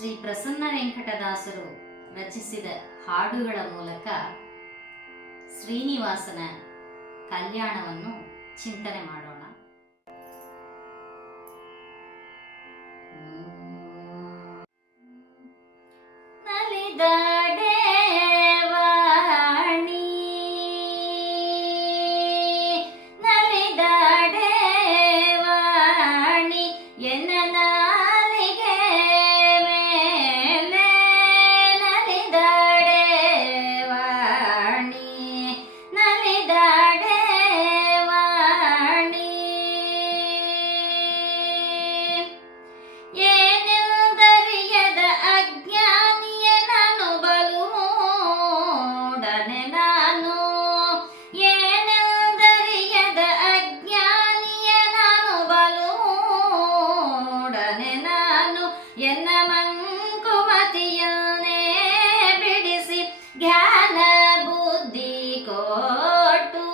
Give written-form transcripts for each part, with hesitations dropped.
ಶ್ರೀ ಪ್ರಸನ್ನ ವೆಂಕಟದಾಸರು ರಚಿಸಿದ ಹಾಡುಗಳ ಮೂಲಕ ಶ್ರೀನಿವಾಸನ ಕಲ್ಯಾಣವನ್ನು ಚಿಂತನೆ ಮಾಡೋಣ. ನಲಿದಾಡೆ ವಾಣಿ ನಲಿದಾಡೆ ವಾಣಿ ಎನ್ನ ನಾಲಿಗೆ ಮೇಲೆ ನಲಿದಾಡೆ ವಾಣಿ ನಲಿದಾಡೆ ವಾಣಿ ಏನೆಂದರಿಯದ ಅಜ್ಞಾನಿಯ ನಾನು ಬಲು ಮೂಡನೆ ನಾನು ಏನೆಂದರಿಯದ ಅಜ್ಞಾನಿಯ ನಾನು ಬಲು ಮೂಡನೆ ನಾನು ಎನ್ನ ಮಂಕುಮತಿಯನ್ನೇ ಬಿಡಿಸಿ ಜ್ಞಾನ ಬುದ್ಧಿ ಕೊಟ್ಟು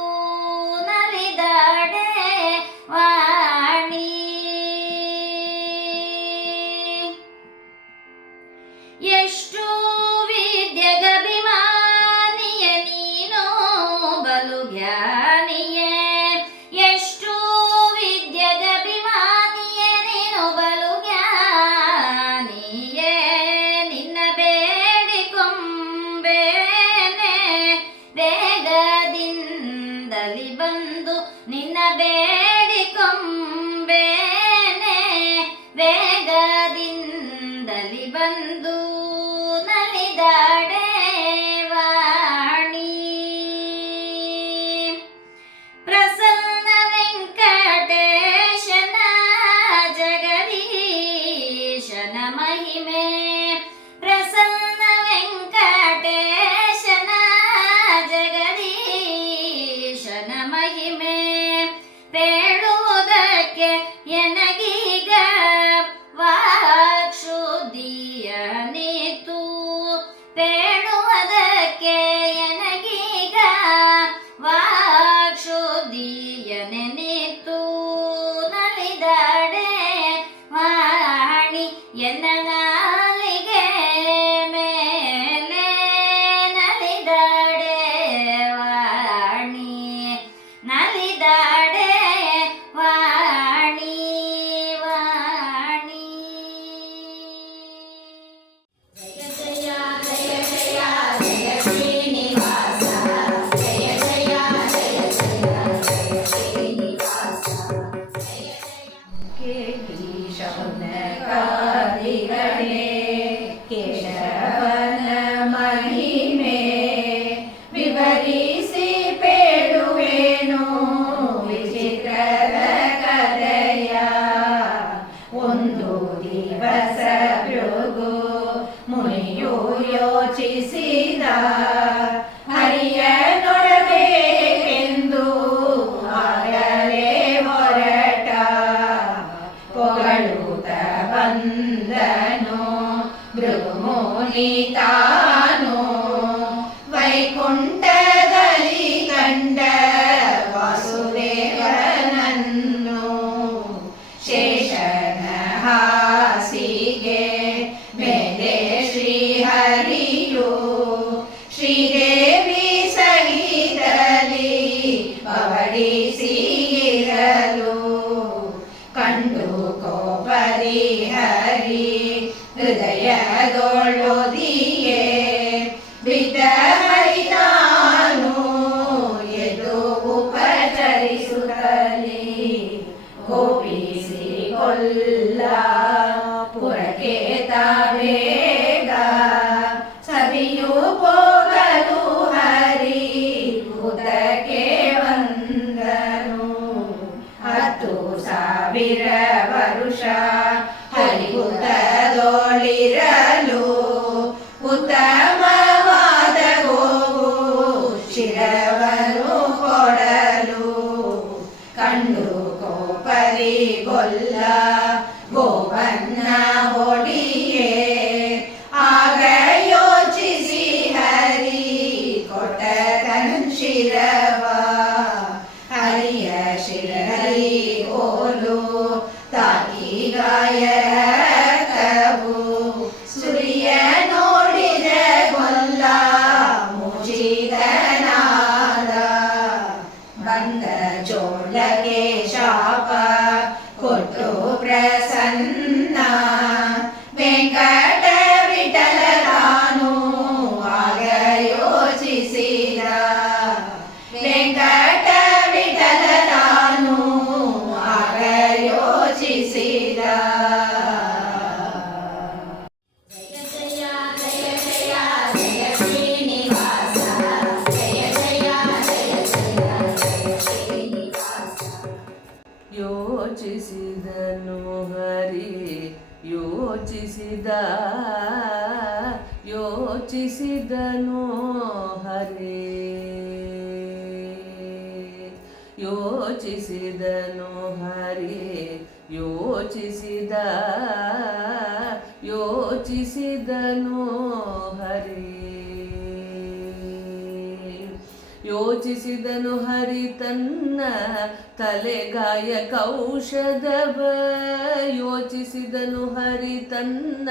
ನಲಿದಾಡೆ ವಾಣಿ ಎಷ್ಟು ವಿದ್ಯೆಗಭಿಮಾನಿಯ ನೀನು ಬಲು ಜ್ಞಾನಿಯೇ ಎಷ್ಟು ವಿದ್ಯೆಗಭಿಮಾನಿಯ ನೀನು ಬಲು ಜ್ಞಾನಿಯೇ ನಿನ್ನ ಬೇಡಿಕೊಂಬೇನೆ ವೇಗದಿಂದಲಿ ಬಂದು ನಿನ್ನ ಬೇಡಿಕೊಂಬೇನೆ ವೇಗದಿಂದಲಿ ಬಂದು ನಲಿದಾಡೆ ವಾಣಿ ಪ್ರಸನ್ನ ವೆಂಕಟೇಶನ ಜಗದೀಶನ ಮಹಿಮೆ ಪ್ರಸನ್ನ ವೆಂಕಟೇಶನ ಜಗದೀಶನ ಮಹಿಮೆ ಪೇಳುವುದಕ್ಕೆ ಎನಗೀಗ ವಾಕ್ಶುದ್ಧಿಯ ನೀತು ಪೇಳುವುದಕ್ಕೆ ಎನಗೀಗ ವಾಕ್ಶುದ್ಧಿಯ ನೆನಿತು ನಲಿದಾಡೆ ವಾಣಿ ಎನ್ನ ನಾಲಿಗೆ ಮೇಲೆ ನಲಿದಾಡೆ ವಾಣಿ ನಲಿದಾಡೆ ವಾಣಿ ವಾಣಿ. ಜಯ ಜಯ ಜಯ ಜಯ ಜಯ ಶ್ರೀನಿವಾಸ ಜಯ ಜಯ ಜಯ ಜಯ ಜಯ ಶ್ರೀನಿವಾಸ ಜಯ ಜಯ. ಕೇಶವನಕಾದಿಗಳೇ ಕೇಶವನ ಮಹಿಮೆ ವಿವರಿಸಿ ಬೇಡುವೇನು ವಿಚಿತ್ರದ ಕಥೆಯ ಒಂದು ದಿವಸ ಭೃಗು ಮುನಿಯು ಯೋಚಿಸಿದ ಹರಿಯನೊಡಬೇಕೆಂದು ಆಗಲೇ ಹೊರಟ ಪೊಗಳುತ್ತ ಬಂದನು ಭೃಗುಮುನಿ ತಾನು ವೈಕುಂಠದಲ್ಲಿ ಕಂಡ ವಾಸುದೇವನನ್ನು ಶೇಷನ ಹಾಸಿಗೆ ಮೇಲೆ ಶ್ರೀಹರಿಯು ಶ್ರೀ ಯೋಚಿಸಿದನು ಹರಿ ಯೋಚಿಸಿದನು ಹರಿ ಯೋಚಿಸಿದನು ಹರಿ ಯೋಚಿಸಿದನು ಹರಿ ತನ್ನ ತಲೆಗಾಯ ಕೌಶದವ ಯೋಚಿಸಿದನು ಹರಿ ತನ್ನ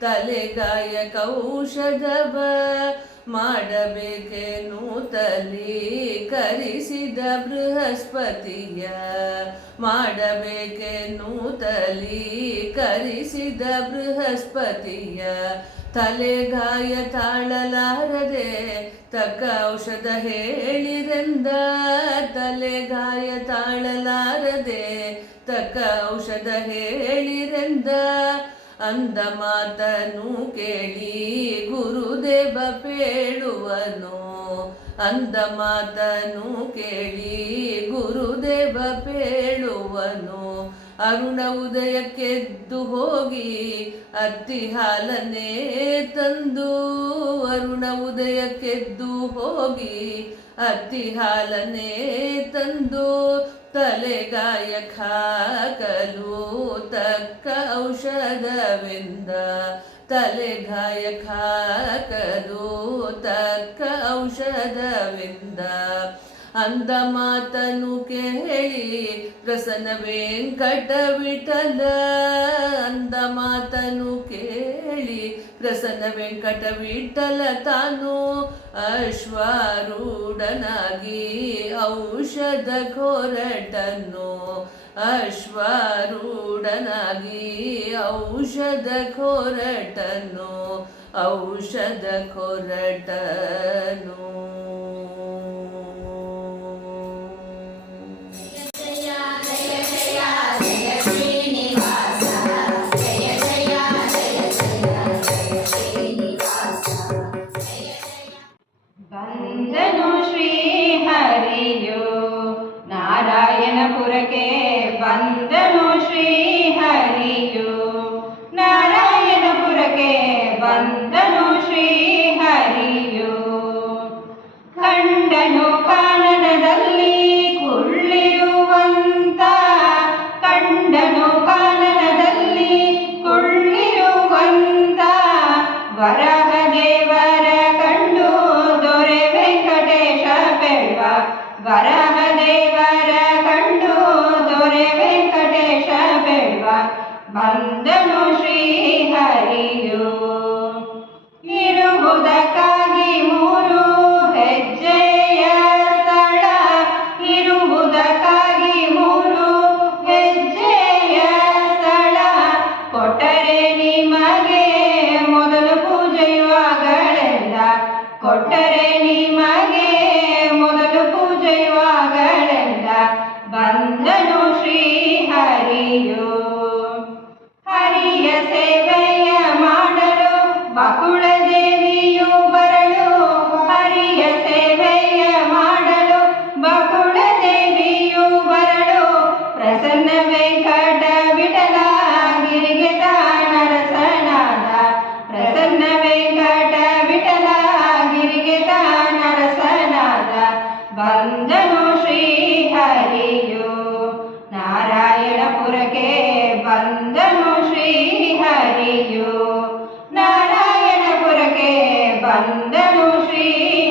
ತಲೆಗಾಯ ಕೌಶದವ ಮಾಡಬೇಕೇನು ತಲಿ ಕರಿಸಿದ ಬೃಹಸ್ಪತಿಯ ಮಾಡಬೇಕೇನು ತಲಿ ಕರಿಸಿದ ಬೃಹಸ್ಪತಿಯ ತಲೆಗಾಯ ತಾಳಲಾರದೆ ತಕ್ಕ ಔಷಧ ಹೇಳಿರೆಂದ ತಲೆಗಾಯ ತಾಳಲಾರದೆ ತಕ್ಕ ಔಷಧ ಹೇಳಿರೆಂದ ಅಂದ ಮಾತನು ಕೇಳಿ ಗುರುದೇವ ಪೇಳುವನು ಅಂದ ಮಾತನು ಕೇಳಿ ಗುರುದೇವ ಪೇಳುವನು ಅರುಣ ಉದಯಕ್ಕೆದ್ದು ಹೋಗಿ ಅತ್ತಿ ಹಾಲನ್ನೇ ತಂದು ಅರುಣ ಉದಯಕ್ಕೆದ್ದು ಹೋಗಿ ಅತ್ತಿ ಹಾಲನ್ನೇ ತಂದು ತಲೆಗಾಯಕ್ಕೆ ಹಾಕಲು ತಕ್ಕ ಔಷಧವೆಂದ ತಲೆಗಾಯಕ್ಕೆ ಹಾಕಲು ತಕ್ಕ ಔಷಧವೆಂದ ಅಂದ ಮಾತನು ಕೇಳಿ ಪ್ರಸನ್ನ ವೆಂಕಟ ವಿಠಲ ಅಂದ ಮಾತನು ಕೇಳಿ ಪ್ರಸನ್ನ ವೆಂಕಟ ವಿಠಲ ತಾನು ಅಶ್ವಾರೂಢನಾಗಿ ಔಷಧ ಹೊರಟನು ಅಶ್ವಾರೂಢನಾಗಿ ಔಷಧ ಹೊರಟನು ಔಷಧ ಹೊರಟನು ಬಂದನು ಶ್ರೀ ಹರಿಯು ನಾರಾಯಣಪುರಕ್ಕೆ ಬಂದನು ಶ್ರೀ ಹರಿಯು ನಾರಾಯಣಪುರಕ್ಕೆ ಬಂದನು ಶ್ರೀ ಹರಿಯು ಕಂಡನು ಕಾನನದಲ್ಲಿ ಕುಳ್ಳಿರುವಂತ ಕಂಡನು ಕಾನನದಲ್ಲಿ ಕುಳ್ಳಿರುವಂತ ವರಹ ದೇವರ ಕಂಡು ದೊರೆ ವೆಂಕಟೇಶ ಬೆಳ್ವ ವರಹ ದೇವರ ಕಂಡು ದೊರೆ ವೆಂಕಟೇಶ ಬೆಳ್ವ ಬಂದನು ಶ್ರೀ ಹರಿಯು ಇರುವುದಕ್ಕಾಗಿ ಮೂರು ಹೆಜ್ಜೆಯ ಸ್ಥಳ ಇರುವುದಕ್ಕಾಗಿ ಮೂರು ಹೆಜ್ಜೆಯ ಸ್ಥಳ ಕೊಟ್ಟರೆ ನಿಮಗೆ ಮೊದಲು ಪೂಜೆಯುವಾಗಳೆಲ್ಲ ಕೊಟ್ಟರೆ ನಿಮಗೆ ಮೊದಲು ಪೂಜೆಯುವಾಗಳೆಲ್ಲ ಬಂದನು ಶ್ರೀ ಹರಿಯು ಹರಿಯ ಸೇವೆಯ ಮಾಡಲು ಬಕುಳ ದೇವಿಯು ಬರಲು ಹರಿಯ ಸೇವೆಯ ಮಾಡಲು ಬಕುಳ ದೇವಿಯು ಬರಲು ಪ್ರಸನ್ನ ವೆಂಕಟ ವಿಠಲ ಗಿರಿಗೆ ತಾನರಸನಾದ ಪ್ರಸನ್ನ ವೆಂಕಟ ವಿಠಲ ಗಿರಿಗೆ ತಾನರಸನಾದ ಬಂದನು ಶ್ರೀ ಹರಿಯು ನಾರಾಯಣಪುರಕ್ಕೆ ಬಂದನು ಶ್ರೀ ಹರಿಯು ನಾರಾಯಣಪುರಕ್ಕೆ ಬಂದನು ಶ್ರೀ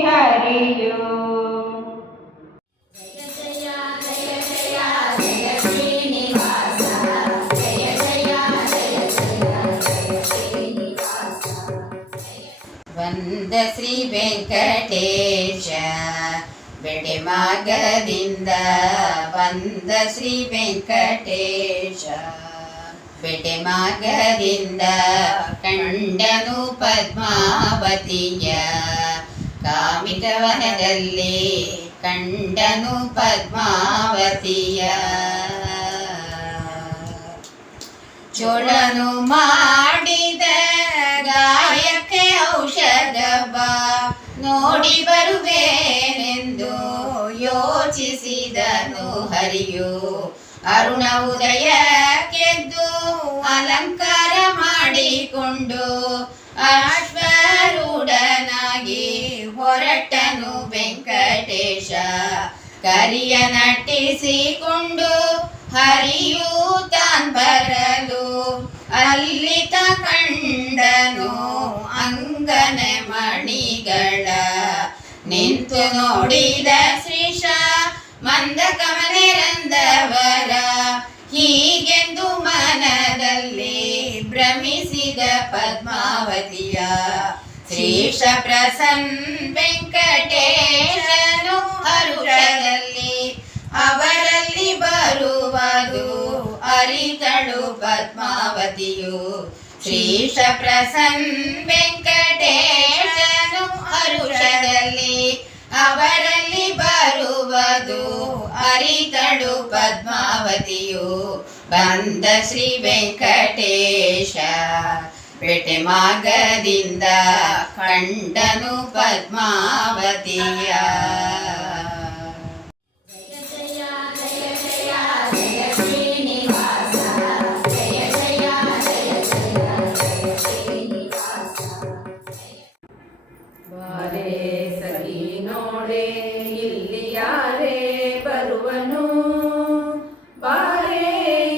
ಹರಿಯು ಜಯ ಜಯ ಜಯ ಜಯ ಜಯ ಶ್ರೀನಿವಾಸ ಜಯ ಜಯ ಜಯ ಜಯ ಜಯ ಶ್ರೀನಿವಾಸ ಬಂದ ಶ್ರೀ ವೆಂಕಟೇಶ ಬೆಡೆಮಾಗದಿಂದ ಬಂದ ಶ್ರೀ ವೆಂಕಟೇಶ ಬೆಡೆಮಾಗದಿಂದ ಕಂಡನು ಪದ್ಮಾವತಿಯ ಕಾಮಿಕವನದಲ್ಲಿ ಕಂಡನು ಪದ್ಮಾವತಿಯ ಚೋಳನು ಮಾಡಿದ ಗಾಯಕ್ಕೆ ಔಷಧವ ನೋಡಿ ಬರುವೇನೆಂದು ಯೋಚಿಸಿದನು ಹರಿಯು ಅರುಣ ಉದಯಕ್ಕೆದ್ದು ಅಲಂಕಾರ ಮಾಡಿಕೊಂಡು ಅಶ್ವರೂಢನ ಕೊಟ್ಟನು ವೆಂಕಟೇಶ. ಕರಿಯ ನಟಿಸಿಕೊಂಡು ಹರಿಯೂ ತಾನ್ ಬರಲು ಅಲ್ಲಿತ ಕಂಡನು ಅಂಗನೆ ಮಣಿಗಳ. ನಿಂತು ನೋಡಿದ ಶ್ರೀಶ ಮಂದ ಕಮನೆರಂದವರ. ಹೀಗೆಂದು ಮನದಲ್ಲಿ ಭ್ರಮಿಸಿದ ಪದ್ಮಾವತಿಯ. ಶ್ರೀಶ ಪ್ರಸನ್ನ ವೆಂಕಟೇಶನು ಹರುಷದಲ್ಲಿ ಅವರಲ್ಲಿ ಬರುವುದು ಅರಿತಳು ಪದ್ಮಾವತಿಯು. ಶ್ರೀಶ ಪ್ರಸನ್ನ ವೆಂಕಟೇಶನು ಹರುಷದಲ್ಲಿ ಅವರಲ್ಲಿ ಬರುವುದು ಅರಿತಳು ಪದ್ಮಾವತಿಯು. ಬಂದ ಶ್ರೀ ವೆಂಕಟೇಶ ಪೇಟೆ ಮಾರ್ಗದಿಂದ ಕಂಡನು ಪದ್ಮಾವತಿಯ. ಜಯ ಜಯ ಜಯ ಜಯ ಜಯ ಶ್ರೀನಿವಾಸ. ಜಯ ಜಯ ಜಯ ಜಯ ಜಯ ಶ್ರೀನಿವಾಸ. ಬಾರೆ ಸಖಿ ನೋಡೆ ಇಲ್ಲಿ ಯಾರೇ ಬರುವನು. ಬಾರೆ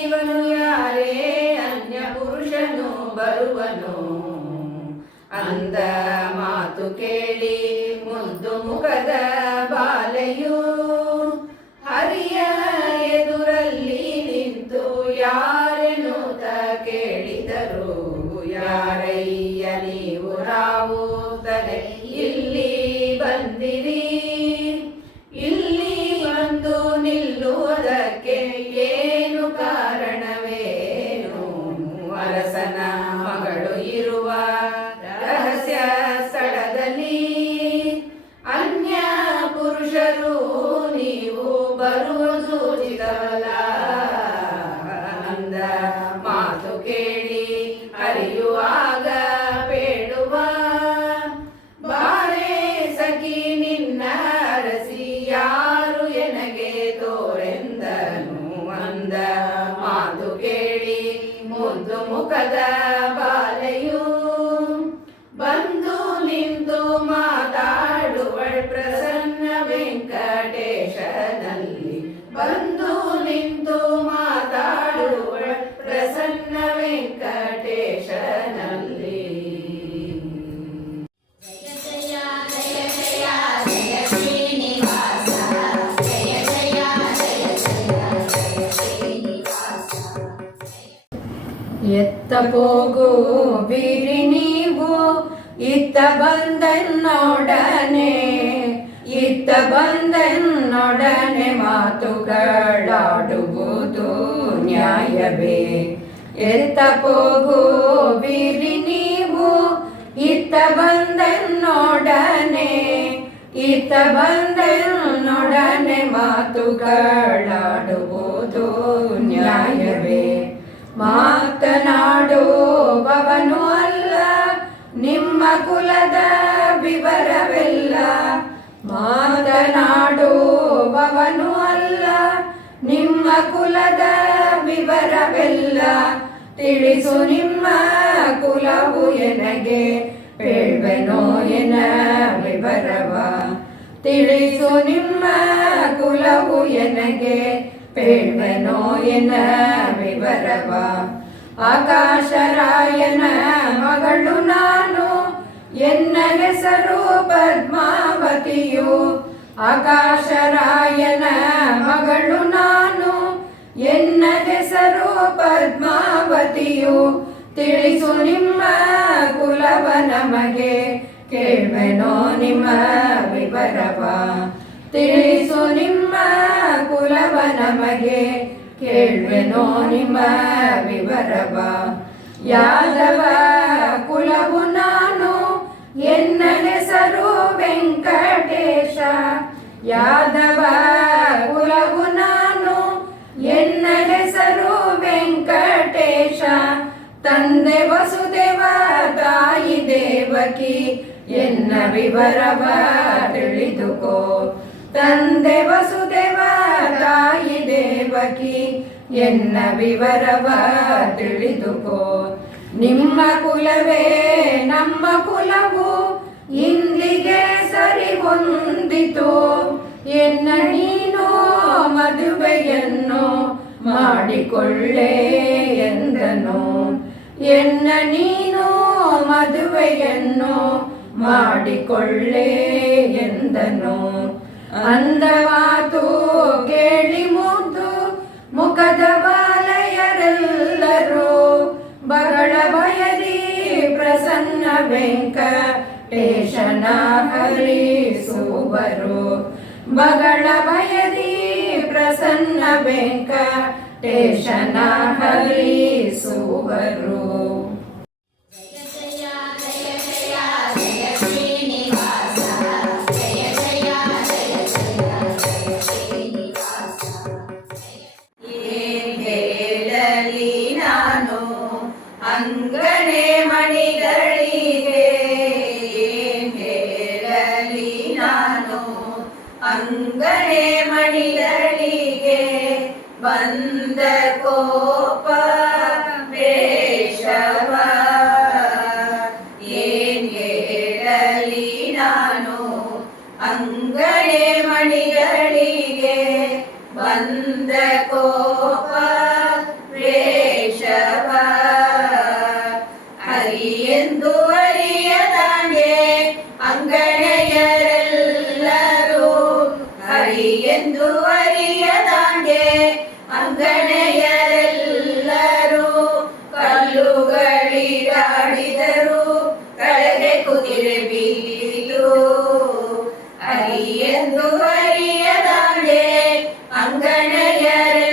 ಇವನು ಯಾರೇ ಅನ್ಯ ಪುರುಷನು ಬರುವನು. ಅಂದ ಮಾತು ಕೇಳಿ ಮುದ್ದು ಮುಖದ ಬಾಲೆಯು ಹರಿಯ ಎದುರಲ್ಲಿ ನಿಂತು ಯಾರೆನ್ನುತ್ತ ಕೇಳಿದರು. ಯಾರಯ್ಯ ನೀವು ನಾವು ತಲೆ ಇಲ್ಲಿ ಬಂದಿರಿ. ಇಲ್ಲಿ ಬಂದು ನಿಲ್ಲುವುದಕ್ಕೆ ಏನು ಕಾರಣವೇನು. ಅರಸನ ಮಗಳು ಇರುವ ರಹಸ್ಯ ಸ್ಥಳದಲ್ಲಿ ಅನ್ಯ ಪುರುಷರು ನೀವು ಬರುವುದು ಉಚಿತವಲ್ಲ. ಅಂದ ಮಾತು ಕೇಳಿ ಅರಿಯುವಾಗ ಬೇಡುವ. ಬಾರೆ ಸಖಿ ನಿನ್ನ ಅರಸಿ ಯಾರು ಎನಗೆ ತೋರೆಂದನು. ಅಂದ ಮಾತು ಕೇಳಿ ಮುದ್ದು ಮುಖದ ಬಾಲೆಯು ಬಂದು ನಿಂತು ಮಾತಾಡುವಳ್ ಪ್ರಸನ್ನ ವೆಂಕಟೇಶನಲ್ಲಿ. ಬಂದು ನಿಂತು ಮಾತಾಡುವಳ್ ಪ್ರಸನ್ನ ವೆಂಕಟೇಶನಲ್ಲಿ. ಜಯ ಜಯ ಜಯ ಜಯ ಜಯ ಶ್ರೀನಿವಾಸ. ಜಯ ಜಯ ಜಯ ಜಯ ಜಯ ಶ್ರೀನಿವಾಸ. ಎತ್ತ ಹೋಗು ಬೀರಿ ನೀವು ಇತ್ತ ಬಂದನ್ನೊಡನೆ. ಇತ್ತ ಬಂದನ್ನೊಡನೆ ಮಾತುಗಳಾಡುವುದು ನ್ಯಾಯವೇ. ಎತ್ತ ಹೋಗು ಬೀರಿ ನೀವು ಇತ್ತ ಬಂದನ್ನೊಡನೆ. ಇತ್ತ ಬಂದನ್ನೊಡನೆ ಮಾತುಗಳಾಡುವುದು ನ್ಯಾಯವೇ. ಮಾತನಾಡುವವನು ಅಲ್ಲ ನಿಮ್ಮ ಕುಲದ ವಿವರವೆಲ್ಲ. ಮಾತನಾಡುವವನು ಅಲ್ಲ ನಿಮ್ಮ ಕುಲದ ವಿವರವೆಲ್ಲ. ತಿಳಿಸು ನಿಮ್ಮ ಕುಲವು ಎನಗೆ ಬೇಳ್ವೆನೋ ಎನ ವಿವರವ. ತಿಳಿಸು ನಿಮ್ಮ ಕುಲವು ಎನಗೆ ಬೇಳ್ವೆನೋ ಎನ ವಿವರವ. ಆಕಾಶರಾಯನ ಮಗಳು ನಾನು ಎನ್ನ ಹೆಸರು ಪದ್ಮಾವತಿಯು. ಆಕಾಶರಾಯನ ಮಗಳು ನಾನು ಎನ್ನ ಹೆಸರು ಪದ್ಮಾವತಿಯು. ತಿಳಿಸು ನಿಮ್ಮ ಕುಲವ ನಮಗೆ ಕೇಳ್ವೆನೋ ನಿಮ್ಮ ವಿವರವ. ತಿಳಿಸು ನಿಮ್ಮ ಕುಲವ ನಮಗೆ ಕೇಳ್ವೆನೋ ನಿಮ್ಮ ವಿವರವ. ಯಾದವ ಕುಲವು ನಾನು ಎನ್ನ ಹೆಸರು ವೆಂಕಟೇಶ. ಯಾದವ ಕುಲವು ನಾನು ಎನ್ನ ಹೆಸರು ವೆಂಕಟೇಶ. ತಂದೆ ವಸುದೇವ ತಾಯಿ ದೇವಕಿ ಎನ್ನ ವಿವರವ ತಿಳಿದುಕೋ. ತಂದೆ ವಸುದೇವ ತಾಯಿ ದೇವಕಿ ಎನ್ನ ವಿವರವ ತಿಳಿದುಕೋ. ನಿಮ್ಮ ಕುಲವೇ ನಮ್ಮ ಕುಲವು ಇಂದಿಗೆ ಸರಿ ಕಟ್ಟಿತು ಎನ್ನ ನೀನು ಮದುವೆಯನ್ನು ಮಾಡಿಕೊಳ್ಳೆ ಎಂದನು. ಎನ್ನ ನೀನು ಮದುವೆಯನ್ನು ಮಾಡಿಕೊಳ್ಳೆ ಎಂದನು. ಅಂದವಾತು ಕೇಳಿ ಮುದ್ದು ಮುಖದ ಬಾಲಯರೆಲ್ಲರೂ ಬಗಳ ಬಯದಿ ಪ್ರಸನ್ನ ವೆಂಕಟೇಶನ ಹರಿಸುವರು. ಬಗಳ ಬಯದಿ ಪ್ರಸನ್ನ ವೆಂಕಟೇಶನ ಹರಿಸುವರು. ಜಯ ಜಯ ಜಯ ಜಯ ಜಯ ಶ್ರೀನಿವಾಸ ಜಯ ಜಯ ಜಯ ಜಯ ಜಯ ಶ್ರೀನಿವಾಸ. ಏನ್ ಹೇಳಲಿ ನಾನು ಅಂಗನೆ ಮಣಿಗಳಿಗೆ, ಏನ್ ಹೇಳಲಿ ನಾನು ಅಂಗನೆ ಮಣಿಗಳಿಗೆ ಬಂದ ಕೋಪ ವೇಷವ. ಏನ್ ಹೇಳಲಿ ನಾನು ಅಂಗನೆ ಮಣಿಗಳಿಗೆ ಬಂದ ಕೋಪ ವೇಷವ. ಹರಿಯೆಂದು ಅರಿಯದಾಗೆ ಅಂಗನೆಯರೆಲ್ಲರೂ, ಹರಿಯೆಂದು ಅರಿಯದಾಗೆ ಅಂಗನೆಯರೆಲ್ಲರೂ ಕಲ್ಲುಗಳಿಗಾಡಿದರು ಕೆಳಗೆ ಕುದುರೆ ಬೀಳಿತು. ಹರಿಯೆಂದು ಅರಿಯದಾಗೆ ಅಂಗನೆಯರೆಲ್ಲರೂ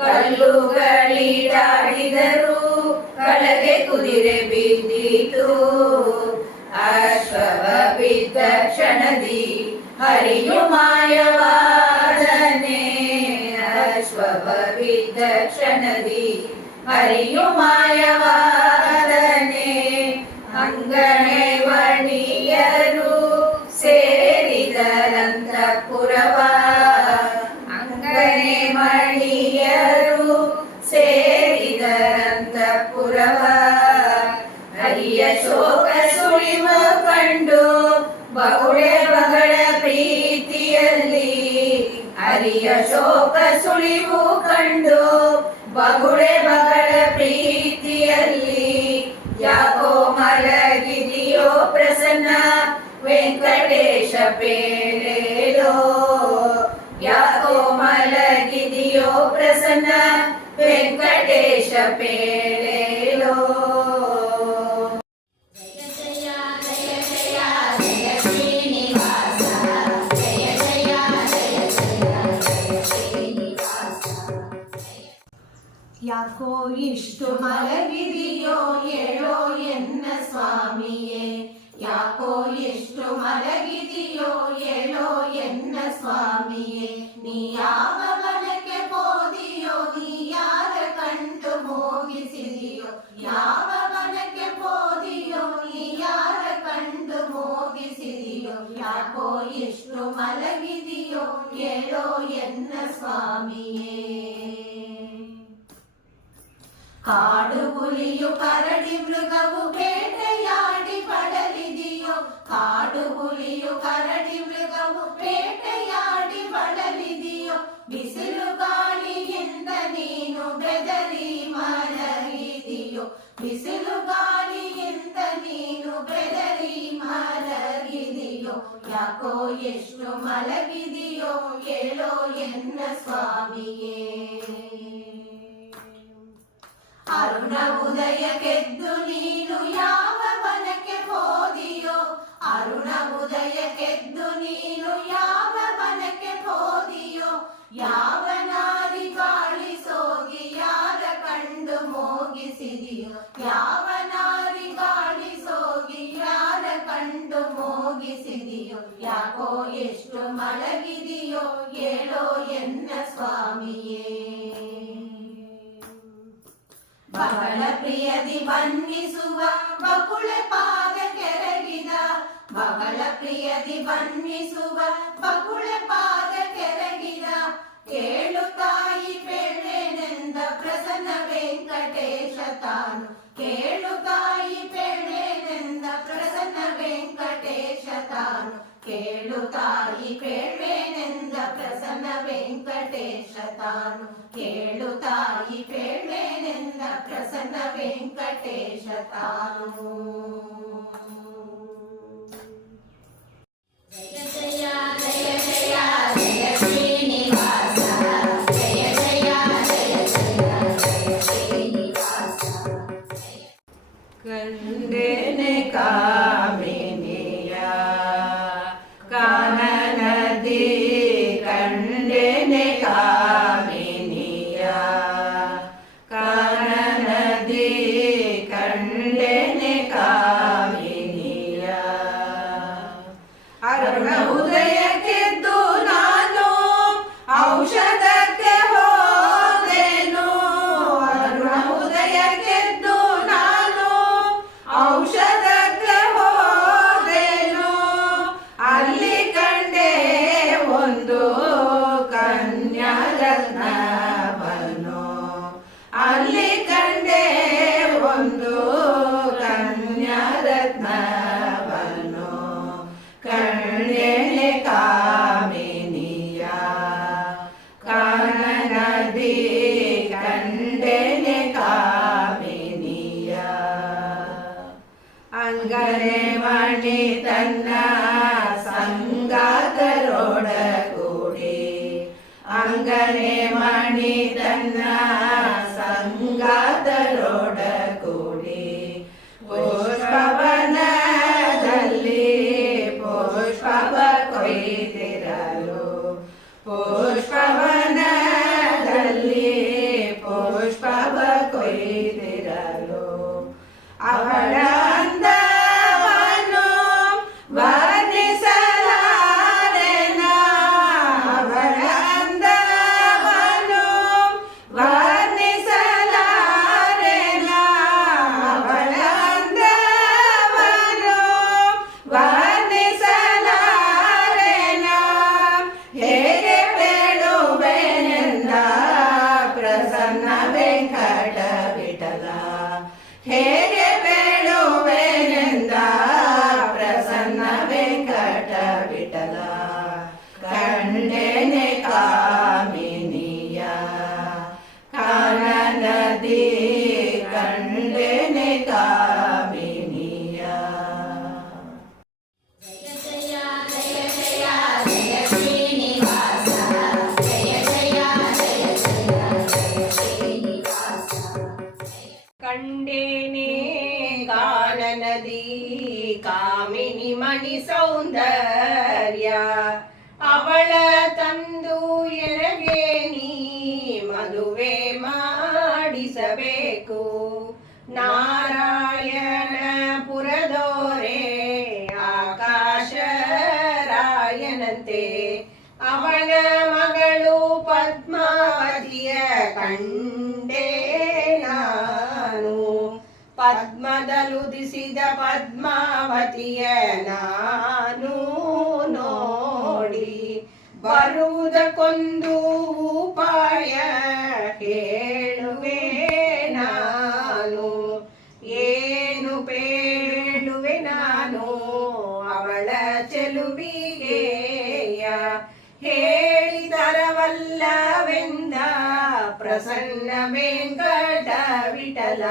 ಕಲ್ಲುಗಳಿಗಾಡಿದರು ಕೆಳಗೆ ಕುದುರೆ ಬಿದ್ದಿತು. ಅಶ್ವವ ಬಿದ್ದ ಕ್ಷಣದಿ ಹರಿಯು ಮಾಯವಾದನೆ, ಅಶ್ವವ ಬಿದ್ದ ಕ್ಷಣದಿ ಹರಿಯು ಮಾಯವಾದನೆ. ಅಂಗನೆ ವಣಿಯರು ಸೇರಿದರಂತಪುರವ, ಅಂಗನೆ ಮಣಿಯರು ಸೇರಿದರಂತಪುರವ. ಹರಿಯ ಶೋಕ ಸುಳಿವು ಕಂಡು ಬಗುಳೆ ಬಗಳ ಪ್ರೀತಿಯಲ್ಲಿ, ಹರಿಯ ಶೋಕ ಸುಳಿವು ಕಂಡು ಬಗುಳೆ ಬಗಳ ಪ್ರೀತಿಯಲ್ಲಿ. ಯಾಕೋ ಮಲಗಿದೆಯೋ ಪ್ರಸನ್ನ ವೆಂಕಟೇಶ ಪೇಳೇಲೋ, ಯಾಕೋ ಮಲಗಿದೆಯೋ ಪ್ರಸನ್ನ ವೆಂಕಟೇಶ ಪೇಳೇಲೋ. ಜಯ ಜಯ ಜಯ ಜಯ ಜಯ ಶ್ರೀನಿವಾಸ ಜಯ ಜಯ ಜಯ ಜಯ ಜಯ ಶ್ರೀನಿವಾಸ. ಯಾಕೋ ಇಷ್ಟು ಮಲಗಿದೆಯೋ ಹೇಳೋ ಎನ್ನ ಸ್ವಾಮಿಯೇ, ಯಾಕೋ ಎಷ್ಟು ಮಲಗಿದೆಯೋ ಹೇಳೋ ಎನ್ನ ಸ್ವಾಮಿಯೇ. ನೀ ಯಾವ ಮನಕ್ಕೆ ಹೋದಿಯೋ, ನೀ ಯಾರ ಕಂಡು ಮೋಗಿಸಿದೆಯೋ, ಯಾವ ಮನಕ್ಕೆ ಹೋದಿಯೋ, ನೀ ಯಾರ ಕಂಡು ಮೋಗಿಸಿದೆಯೋ. ಯಾಕೋ ಎಷ್ಟು ಮಲಗಿದೆಯೋ ಹೇಳೋ ಎನ್ನ ಸ್ವಾಮಿಯೇ. ಕಾಡು ಹುಲಿಯು ಕರಡಿ ಮೃಗವು ಬೇಟೆಯಾಡಿ ಬಳಲಿದೆಯೋ, ಕಾಡು ಹುಲಿಯು ಕರಡಿ ಮೃಗವು ಬೇಟೆಯಾಡಿ ಬಳಲಿದೆಯೋ. ಬಿಸಿಲು ಗಾಳಿಯಿಂದ ನೀನು ಬೆದರಿ ಮಲಗಿದೆಯೋ, ಬಿಸಿಲು ಗಾಳಿಯಿಂದ ನೀನು ಬೆದರಿ ಮಲಗಿದೆಯೋ. ಯಾಕೋ ಎಷ್ಟು ಮಲಗಿದೆಯೋ ಹೇಳೋ ಎನ್ನ ಸ್ವಾಮಿಯೇ. ಅರುಣ ಉದಯಕ್ಕೆದ್ದು ನೀನು ಯಾವ ವನಕ್ಕೆ ಹೋದಿಯೋ, ಅರುಣ ಉದಯಕ್ಕೆದ್ದು ನೀನು ಯಾವ ವನಕ್ಕೆ ಹೋದಿಯೋ. ಯಾವ ನಾರಿ ಗಾಳಿ ಸೋಗಿ ಯಾರ ಕಂಡು ಮೋಗಿಸಿದೆಯೋ, ಯಾವ ನಾರಿ ಗಾಳಿ ಸೋಗಿ ಯಾರ ಕಂಡು ಮೋಗಿಸಿದೆಯೋ. ಯಾಕೋ ಎಷ್ಟು ಮಲಗಿದೆಯೋ ಹೇಳೋ ಎನ್ನ ಸ್ವಾಮಿಯೇ. ಬಹಳ ಪ್ರಿಯದಿ ಬನ್ನಿಸುವ ಬಕುಳೆ ಪಾದ ಕೆರಗಿದ, ಬಹಳ ಪ್ರಿಯದಿ ಬನ್ನಿಸುವ ಬಕುಳೆ ಪಾದ ಕೆರಗಿದ. ಕೇಳು ತಾಯಿ ಬೇಳೆನೆಂದ ಪ್ರಸನ್ನ ವೆಂಕಟೇಶ ತಾನು, ಕೇಳು ತಾಯಿ ಬೇಳೆನೆಂದ ಪ್ರಸನ್ನ ವೆಂಕಟೇಶ ತಾನು. ಕೇಳು ತಾಯಿ ಬೇಡ್ವೇನೆಂದ ಪ್ರಸನ್ನ ವೆಂಕಟೇಶ ತಾನು ಕೇಳು ತಾಯಿ ಬೇಡ್ವೇನೆಂದ ಪ್ರಸನ್ನ ವೆಂಕಟೇಶ ತಾನು ಜಯ ಜಯ ಜಯ ಜಯ ಜಯ ಶ್ರೀನಿವಾಸ ಜಯ ಜಯ ಜಯ ಜಯ ಜಯ ಶ್ರೀನಿವಾಸ ಕಂಡೇನೆ ಕಾಮಿನಿಯ ಕಾನನದಿ ಕಂಡೇನೆ ಕಾಮಿನಿಯ ಕಾನನದಿ ಕಂಡೇನೆ ಕಾಮಿನಿಯ ಅರುಣ ಉದಯಕ್ಕೆದ್ದು ನಾನು ಔಷಧಕ್ಕೆ ಹೋದೆನು ಅರುಣ ಉದಯಕ್ಕೆದ್ದು ನಾನು ಔಷಧಕ್ಕೆ ಹೋದೆನು ಅಲ್ಲಿ ಕಂಡೆ ಒಂದು ಕನ್ಯಾರತ್ನವನ್ನು ಅಲ್ಲಿ ಕಂಡೆ ಒಂದು ಕನ್ಯಾರತ್ನವನ್ನು ಕಂಡೇನೆ ಕಾಮಿನಿಯ ಕಾನನದಿ ಕಂಡೇನೆ ಕಾಮಿನಿಯ ಅಂಗನೆ ಮಣಿ ತನ್ನ ಸಂಗಾತರೊಡಗೂಡಿ ಅಂಗನೆ ಮಣಿ ತನ್ನ ಸಂಗಾತರೊಡಗೂಡಿ ಪುಷ್ಪವನದಲ್ಲಿ ಪುಷ್ಪವ ಕೊಯ್ದಿರಲು ಪುಷ್ಪವನದಲ್ಲಿ ಪುಷ್ಪವ ಕೊಯ್ದಿರಲು ಅವಳ ಅಂದವನ್ನು ವರ್ಣಿಸಲಾರೆನ ಅವಳ ಅಂದವನ್ನು ವರ್ಣಿಸಲಾರೆನ ಅವಳ ಅಂದವನ್ನು ವರ್ಣಿಸಲಾರೆನ ಹೇಗೆ ಬೇಡುವೆನೆಂದ ಪ್ರಸನ್ನ ವೆಂಕಟ ವಿಠಲ ಹೇಗೆ ಬೇಡುವೆನೆಂದ ಪ್ರಸನ್ನ ವೆಂಕಟ ವಿಠಲ ಕಂಡೇನೆ ಕಾಮಿನಿಯ ಕಾನನದಿ ಕಂಡೇನೆ ಕಾಮಿನಿಯ ಜಯ ಜಯ ಜಯ ಜಯ ಜಯ ಶ್ರೀನಿವಾಸ ಜಯ ಜಯ ಜಯ ಜಯ ಜಯ ಶ್ರೀನಿವಾಸ ಕಂಡೇನೆ ಕಾನನದಿ ಕಾಮಿನಿ ಮಣಿ ಸೌಂದರ್ಯ ಅವಳ ತಂದು ಎನಗೆ ನೀ ಮದುವೆ ಮಾಡಿಸಬೇಕು ನಾರಾಯಣ ಪುರದೋರೆ ಆಕಾಶ ರಾಯನಂತೆ ಅವನ ಮಗಳು ಪದ್ಮಾವತಿಯ ಕಂಡೇ ನಾನು ಪದ್ಮದಲುದಿಸಿದ ಪದ್ಮಾವತಿಯ ನಾನು ನೋಡಿ ಬರುವುದಕ್ಕೊಂದು ಉಪಾಯ ಹೇಳುವೆ ನಾನು ಏನು ಬೇಳುವೆ ನಾನು ಅವಳ ಚೆಲುವಿಗೆಯ ಹೇಳಿದರವಲ್ಲವೆಂದ ಪ್ರಸನ್ನ ವೆಂಕಟ ವಿಠಲ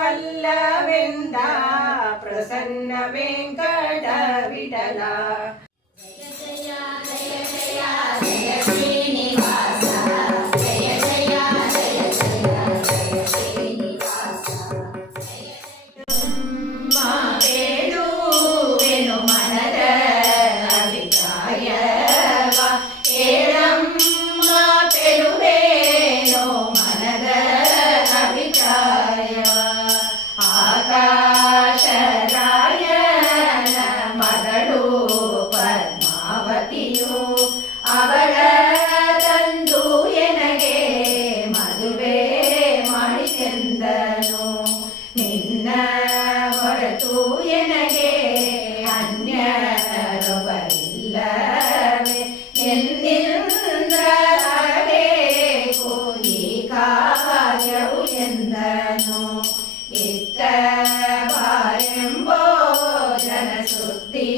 ಹೇಳಿದರವಲ್ಲವೆಂದ ಪ್ರಸನ್ನ ವೆಂಕಟ ವಿಠಲ ಜಯ ಜಯ ಜಯ ಜಯ ಜಯ ಶ್ರೀನಿವಾಸ ಜಯ ಜಯ ಜಯ ಜಯ ಜಯ ಶ್ರೀನಿವಾಸ ಬೇಡುವೆನು ಮನದ ಅಭಿಪ್ರಾಯವ ಕೇಳಮ್ಮ ಪೆಳುವೇನೋ ಮನದ ಅಭಿಪ್ರಾಯವ ಆಕಾಶರಾಯನ ಮಗಳು ಪದ್ಮಾವತಿಯು ಅವಳ ತಂದು ಎನಗೆ ಮದುವೆ ಮಾಡಿಕೆಂದನು ನಿನ್ನ ಹೊರತು ಎನಗೆ ಅನ್ಯರೊಬ್ಬರಿಲ್ಲವೇ ಎಂದಿರುಂದಬೇಕು ಈ ಕಾರ್ಯವು ಎಂದನು ಇತ್ತ ಬಾರೆಂಬೋ ಜನ ಸುದ್ದಿ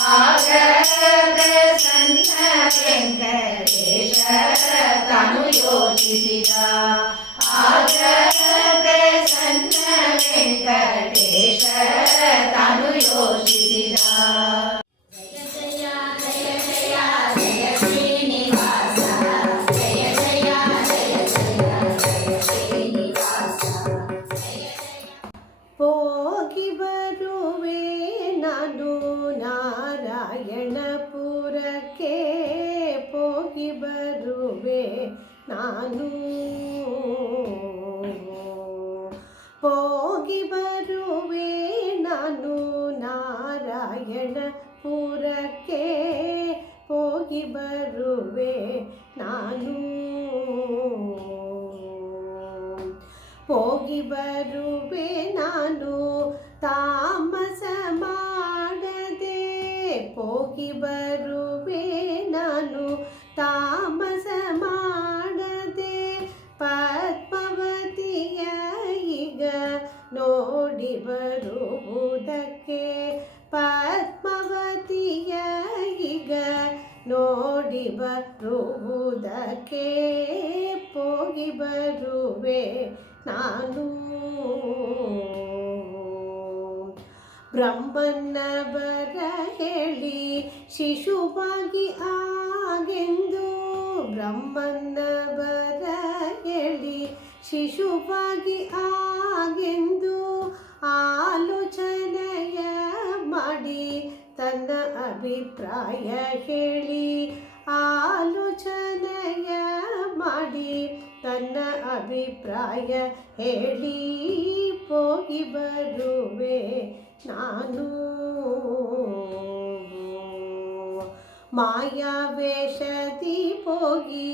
ಆಗ ಪ್ರಸನ್ನ ವೆಂಕಟೇಶ ತಾನು ಯೋಚಿಸಿದ. ಆಗ ಪ್ರಸನ್ನ ವೆಂಕಟೇಶ ತಾನು ಯೋಚಿಸಿದ. ಜಯ ಜಯ ಜಯ ಜಯ ಜಯ ಶ್ರೀನಿವಾಸ ಜಯ ಜಯ ಜಯ ಜಯ ಜಯ ಶ್ರೀನಿವಾಸ ಜಯ ಜಯ. ಹೋಗಿ ಬರುವೆ ನಾನು ನಾರಾಯಣಪುರಕ್ಕೆ, ಹೋಗಿ ಬರುವೆ ನಾನು, ಹೋಗಿ ಬರುವೆ ನಾನು ನಾರಾಯಣಪುರಕ್ಕೆ, ಹೋಗಿ ಬರುವೆ ನಾನು, ಹೋಗಿ ಬರುವೆ ನಾನು ತಾಮಸ ಮಾಡದೆ, ಹೋಗಿ ಬರುವೆ ನಾನು ತಾಮಸ ಮಾಡದೆ, ಪದ್ಮಾವತಿಯ ಈಗ ನೋಡಿ ಬರುವುದಕ್ಕೆ, ಪದ್ಮಾವತಿಯ ಈಗ ನೋಡಿ ಬರುವುದಕ್ಕೆ, ಹೋಗಿ ಬರುವೆ ನಾನು. ಬ್ರಹ್ಮನ ಬರ ಹೇಳಿ ಶಿಶುವಾಗಿ ಆಗೆಂದು, ಬ್ರಹ್ಮನ ಬರ ಹೇಳಿ ಶಿಶುವಾಗಿ ಆಗೆಂದು, ಆಲೋಚನೆಯ ಮಾಡಿ ತನ್ನ ಅಭಿಪ್ರಾಯ ಹೇಳಿ, ಆಲೋಚನೆಯ ಮಾಡಿ ತನ್ನ ಅಭಿಪ್ರಾಯ ಹೇಳಿ, ಹೋಗಿ ಬರುವೆ ನಾನು. ಮಾಯಾವೇಷದಿ ಹೋಗಿ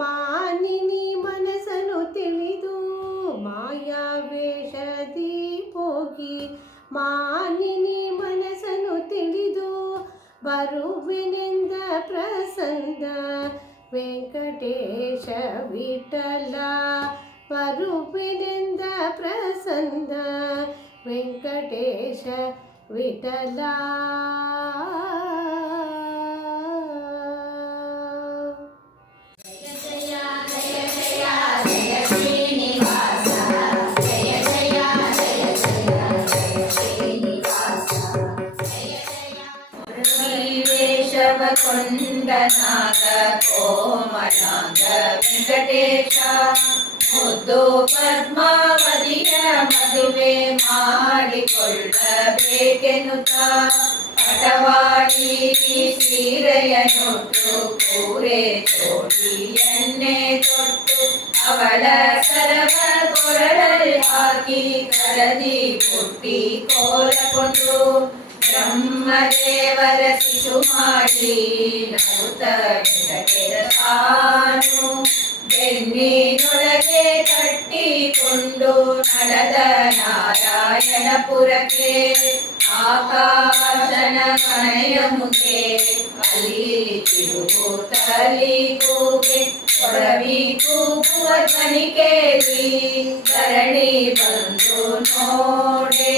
ಮಾನಿನಿ ಮನಸ್ಸನ್ನು ತಿಳಿದು, ಮಾಯಾವೇಷದಿ ಹೋಗಿ ಮಾನಿನಿ ಮನಸ್ಸನ್ನು ತಿಳಿದು, ಬರುವೆನೆಂದ ಪ್ರಸನ್ನ ವೆಂಕಟೇಶ ವಿಠಲ, ಬರುವೆನೆಂದ ಪ್ರಸನ್ನ ವೆಂಕಟೇಶ ವಿಠಲ. ಜಯ ಜಯ ಜಯ ಜಯ ಜಯ ಶ್ರೀನಿವಾಸ ಜಯ ಜಯ ಜಯ ಜಯ ಜಯ ಶ್ರೀನಿವಾಸ ಜಯ ಜಯ. ಶ್ರೀವೇಶವ ಕೊಂಡನಾಗ ಕೋಮಲಾಂಗ ವೆಂಕಟೇಶ, ಮುದ್ದು ಪದ್ಮಾವತಿಯ ಮದುವೆ ಮಾಡಿಕೊಳ್ಳಬೇಕೆನ್ನುತ್ತ, ಪಟವಾಡಿ ಸೀರೆಯನ್ನುಟ್ಟು ಕೂರೆ ತೋಡಿ ಎಣ್ಣೆ ತೊಟ್ಟು, ಅವಳ ಸರವ ಕೊರಳಲ್ಲಿ ಹಾಕಿ ಕರದಿ ಪುಟ್ಟಿ ಕೋಲಕೊಂಡು, ಬ್ರಹ್ಮದೇವರ ಶಿಶು ಮಾಡಿ ನಗುತ್ತ ತಾನು, ಬೆನ್ನಿನೊಳಗೆ ಕಟ್ಟಿಕೊಂಡು ನಡೆದ ನಾರಾಯಣಪುರಕ್ಕೆ, ಆಕಾಶನ ಮನೆಯ ಮುಂದೆ ಅಲ್ಲಿ ತಿರುಗುತ್ತಲಿ ಕೂಗೆ, ಕೊರವಿ ಕೂಗುವ ತನಿಕೆಯಲ್ಲಿ ಧರಣಿ ಬಂದು ನೋಡೆ,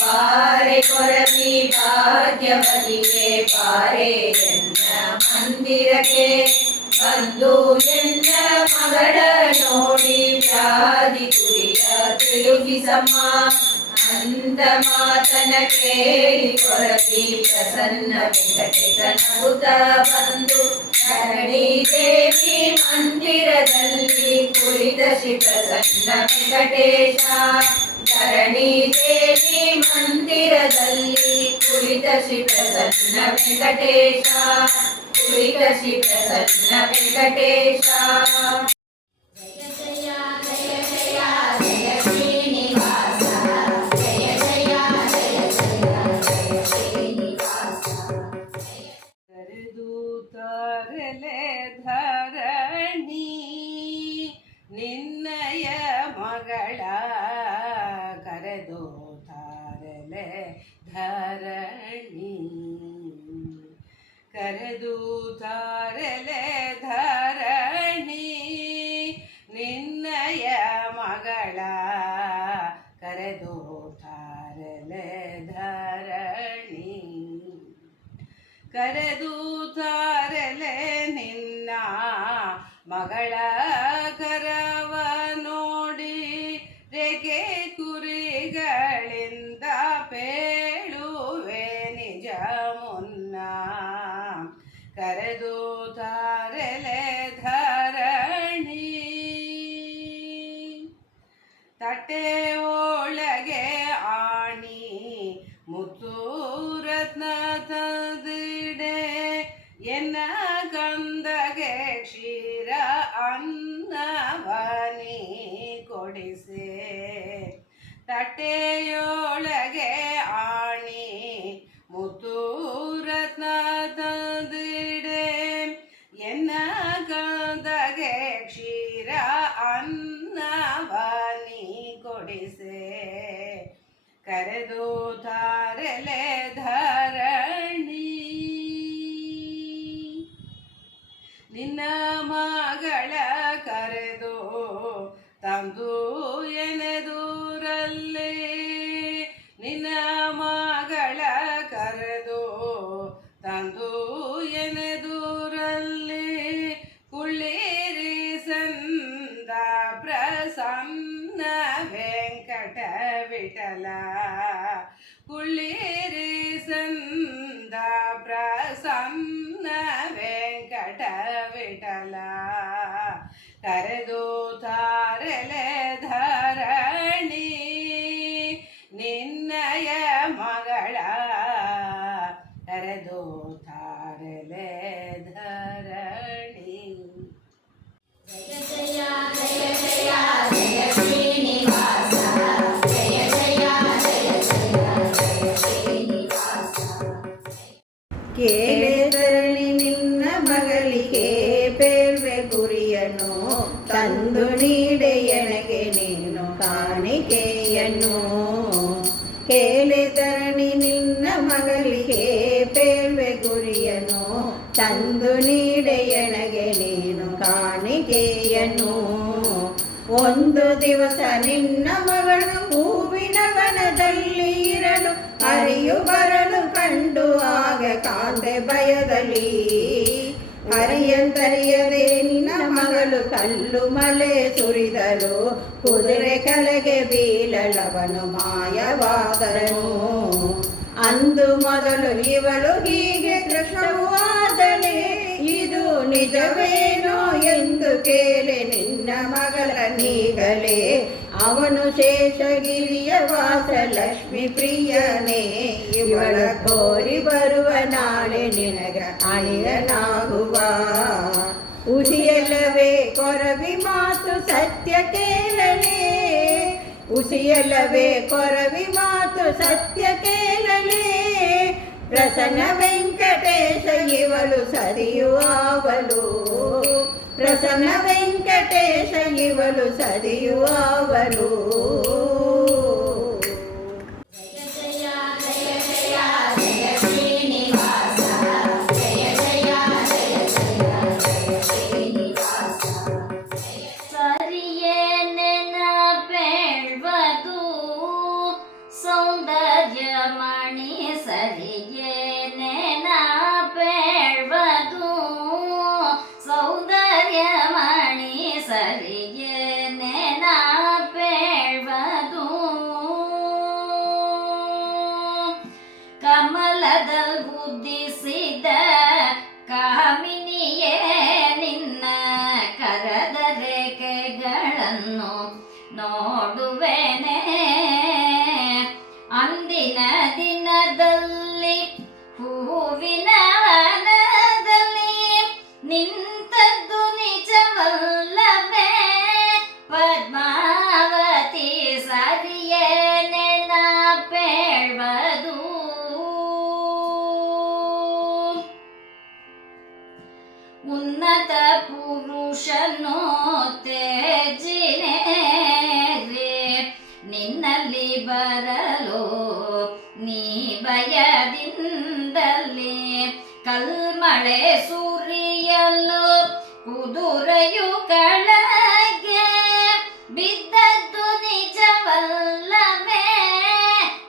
ಬಾರೆ ಕೊರವಿ ಭಾಗ್ಯವತಿಗೆ ಬಾರೆ ಎನ್ನ ಮಂದಿರಕ್ಕೆ, ಬಂದು ಎನ್ನ ಮಗಳ ನೋಡಿ ವ್ಯಾಧಿ ಕುರಿಯ ತಿರುಗಿಸಮ್ಮ, ಅಂತ ಮಾತನ ಕೇಳಿ ಕೊರವಿ ಪ್ರಸನ್ನ ವೆಂಕಟೇಶ ನಗುತ್ತ ಬಂದು, ಧರಣಿ ದೇವಿ ಮಂದಿರದಲ್ಲಿ ಕುಳಿತ ಶ್ರೀ ಪ್ರಸನ್ನ ವೆಂಕಟೇಶ, ಧರಣಿ ದೇವಿ ಮಂದಿರದಲ್ಲಿ ಕುಳಿತ ಶ್ರೀ ಪ್ರಸನ್ನ ವೆಂಕಟೇಶ, ಕುಳಿತ ಶ್ರೀ ಪ್ರಸನ್ನ ವೆಂಕಟೇಶ. ಜಯ ಜಯ ಜಯ ಜಯ ಜಯ ಶ್ರೀನಿವಾಸ ಜಯ ಜಯ ಜಯ ಜಯ ಜಯ ಶ್ರೀನಿವಾಸ ಜಯ. ಕರೆದು ತರಲೆ ಧರಣಿ ನಿನ್ನಯ ಮಗಳ, ಕರೆದು ತಾರಲೆ ಧರಣಿ, ಕರೆದು ತಾರಲೆ ಧರಣಿ ನಿನ್ನಯ ಮಗಳ, ಕರೆದು ತಾರಲೆ ಧರಣಿ. ಕರೆದೂತಾರೆಲೆ ನಿನ್ನ ಮಗಳ ಕರವ ನೋಡಿ ರೇಖೆ ಕುರಿಗಳಿಂದ ಪೇಳುವೆ ನಿಜ ಮುನ್ನ ಕರೆದೂತಾರೆಲೆ ಧರಣಿ ತಟ್ಟೆ ಒಳಗೆ ಆಣಿ ಮುತ್ತು ರತ್ನ ತಂದಿಡೆ ಎನ್ನ ಕಂದಗೆ ಕ್ಷೀರ ಅನ್ನವನಿ ಕೊಡಿಸೆ ತಟ್ಟೆಯೊಳಗೆ ಆಣಿ ಮುತ್ತು ರತ್ನ ತಂದಿಡೆ ಎನ್ನ ಕಂದಗೆ ಕ್ಷೀರ ಅನ್ನವನಿ ಕೊಡಿಸೆ ಕರೆದೂತಾರೆಲೆ ಧರಣಿ ನಿನ್ನ ಮಗಳ ಕರೆದು ತಂದು ಎನೆದೂರಲ್ಲಿ ನಿನ್ನ ಮಗಳ ಕರೆದು ತಂದು ಎನೆದೂರಲ್ಲಿ ಕುಳ್ಳಿರಿ ಸಂದ ಪ್ರಸನ್ನ ವೆಂಕಟ ವಿಠಲ ಕುಳ್ಳಿರಿ ಸಂದ ಪ್ರಸನ್ನ ವೆಂಕಟ ವಿಠಲ ಕರೆದೂತಾರೆಲೆ ಧರಣಿ ನಿನ್ನಯ ಮಗಳ ಕರೆದೂತಾರೆಲೆ ಧರಣಿ. ಜಯ ಜಯ ಜಯ ಜಯ ಜಯ ಶ್ರೀನಿವಾಸ ಜಯ ಜಯ ಜಯ ಜಯ ಜಯ ಶ್ರೀನಿವಾಸ. ಕೇಳೆ ಧರಣಿ ನಿನ್ನ ಮಗಳಿಗೆ ಬೇಳ್ವೆ ಗುರಿಯನ್ನು ತಂದು ನೀಡೆ ಎನಗೆ ನೀನು ಕಾಣಿಕೆಯನ್ನು. ಕೇಳೆ ಧರಣಿ ನಿನ್ನ ಮಗಳಿಗೆ ಬೇಳ್ವೆ ಗುರಿಯನ್ನು ತಂದು ನೀಡೆ ಎನಗೆ ನೀನು ಕಾಣಿಕೆಯನ್ನು. ಒಂದು ದಿವಸ ನಿನ್ನ ಮಗಳು ಹೂವಿನ ವನದಲ್ಲಿ ಇರಲು ಹರಿಯು ಬರಲು ಕಂಡು ಆಗ ಕಾಂತೆ ಭಯದಲ್ಲಿ ಹರಿಯಂತರಿಯದೆ ನಿನ್ನ ಮಗಳು ಕಲ್ಲು ಮಲೆ ಸುರಿದರು ಕುದುರೆ ಕಲೆಗೆ ಬೀಳಲವನು ಮಾಯವಾದನು. ಅಂದು ಮೊದಲು ಇವಳು ಹೀಗೆ ಕೃಷ್ಣವು ಆದಳೆ ಇದು ನಿಜವೇನೋ ಎಂದು ಕೇಳೆ ನಿನ್ನ ಮಗಳ ನೀಗಲೇ ಅವನು ಶೇಷಗಿರಿಯ ವಾಸ ಲಕ್ಷ್ಮೀ ಪ್ರಿಯನೇ ಇವಳ ಕೋರಿ ಬರುವ ನಾಳೆ ನಿನಗ ಅಳಿಯನಾಗುವ. ಉಸಿಯಲ್ಲವೇ ಕೊರವಿ ಮಾತು ಸತ್ಯ ಕೇಳಲೇ ಉಸಿಯಲ್ಲವೇ ಕೊರವಿ ಮಾತು ಸತ್ಯ ಕೇಳಲೇ ಪ್ರಸನ್ನ ವೆಂಕಟೇಶ ಇವಳು ಸರಿಯುವವಳು ಪ್ರಸನ್ನ ವೆಂಕಟೇಶ ಇವಳು ಸರಿಯುವವಳು. ಜಯ ಜಯ ಜಯ ಜಯ ಜಯ ಶ್ರೀನಿವಾಸ ಜಯ ಜಯ ಜಯ ಜಯ ಜಯ ಶ್ರೀನಿವಾಸ. ಸರಿಯೇ ನೆನಪೇಳ್ವದು ಸೌಂದರ್ಯ ಮಣಿ ಸರಿಯೇ ನೆನಪೇಳ್ವದು ಸೌಂದರ್ಯ ಮಣಿ ಸರಿಯೇ ನೆನಪೇಳ್ವದು ಕಮಲದಲ್ಲಿ ಉದ್ದಿಸಿದ ಕಾಮಿನಿಯೇ ನಿನ್ನ ಕರದ ರೇಖೆಗಳನ್ನು ನೋಡುವೆನೆ ಅಂದಿನ ದಿನದಲ್ಲಿ ಹೂವಿನ ವನದಲ್ಲಿ ನಿಂತದ್ದು ನಿಜವಲ್ಲವೇ ಪದ್ಮಾವತಿ ಸರಿಯೇ ನೆನಪೇಳ್ವದು ಉನ್ನತ ಪುರುಷನು ತೇಜಿನೇ ನಿನ್ನಲ್ಲಿ ಬರಲು ನೀ ಭಯದಿಂದಲೇ ಕಲ್ಮಳೆ ಸುರಿಯಲು ಕುದುರೆಯು ಕೆಳಗೆ ಬಿದ್ದದ್ದು ನಿಜವಲ್ಲವೇ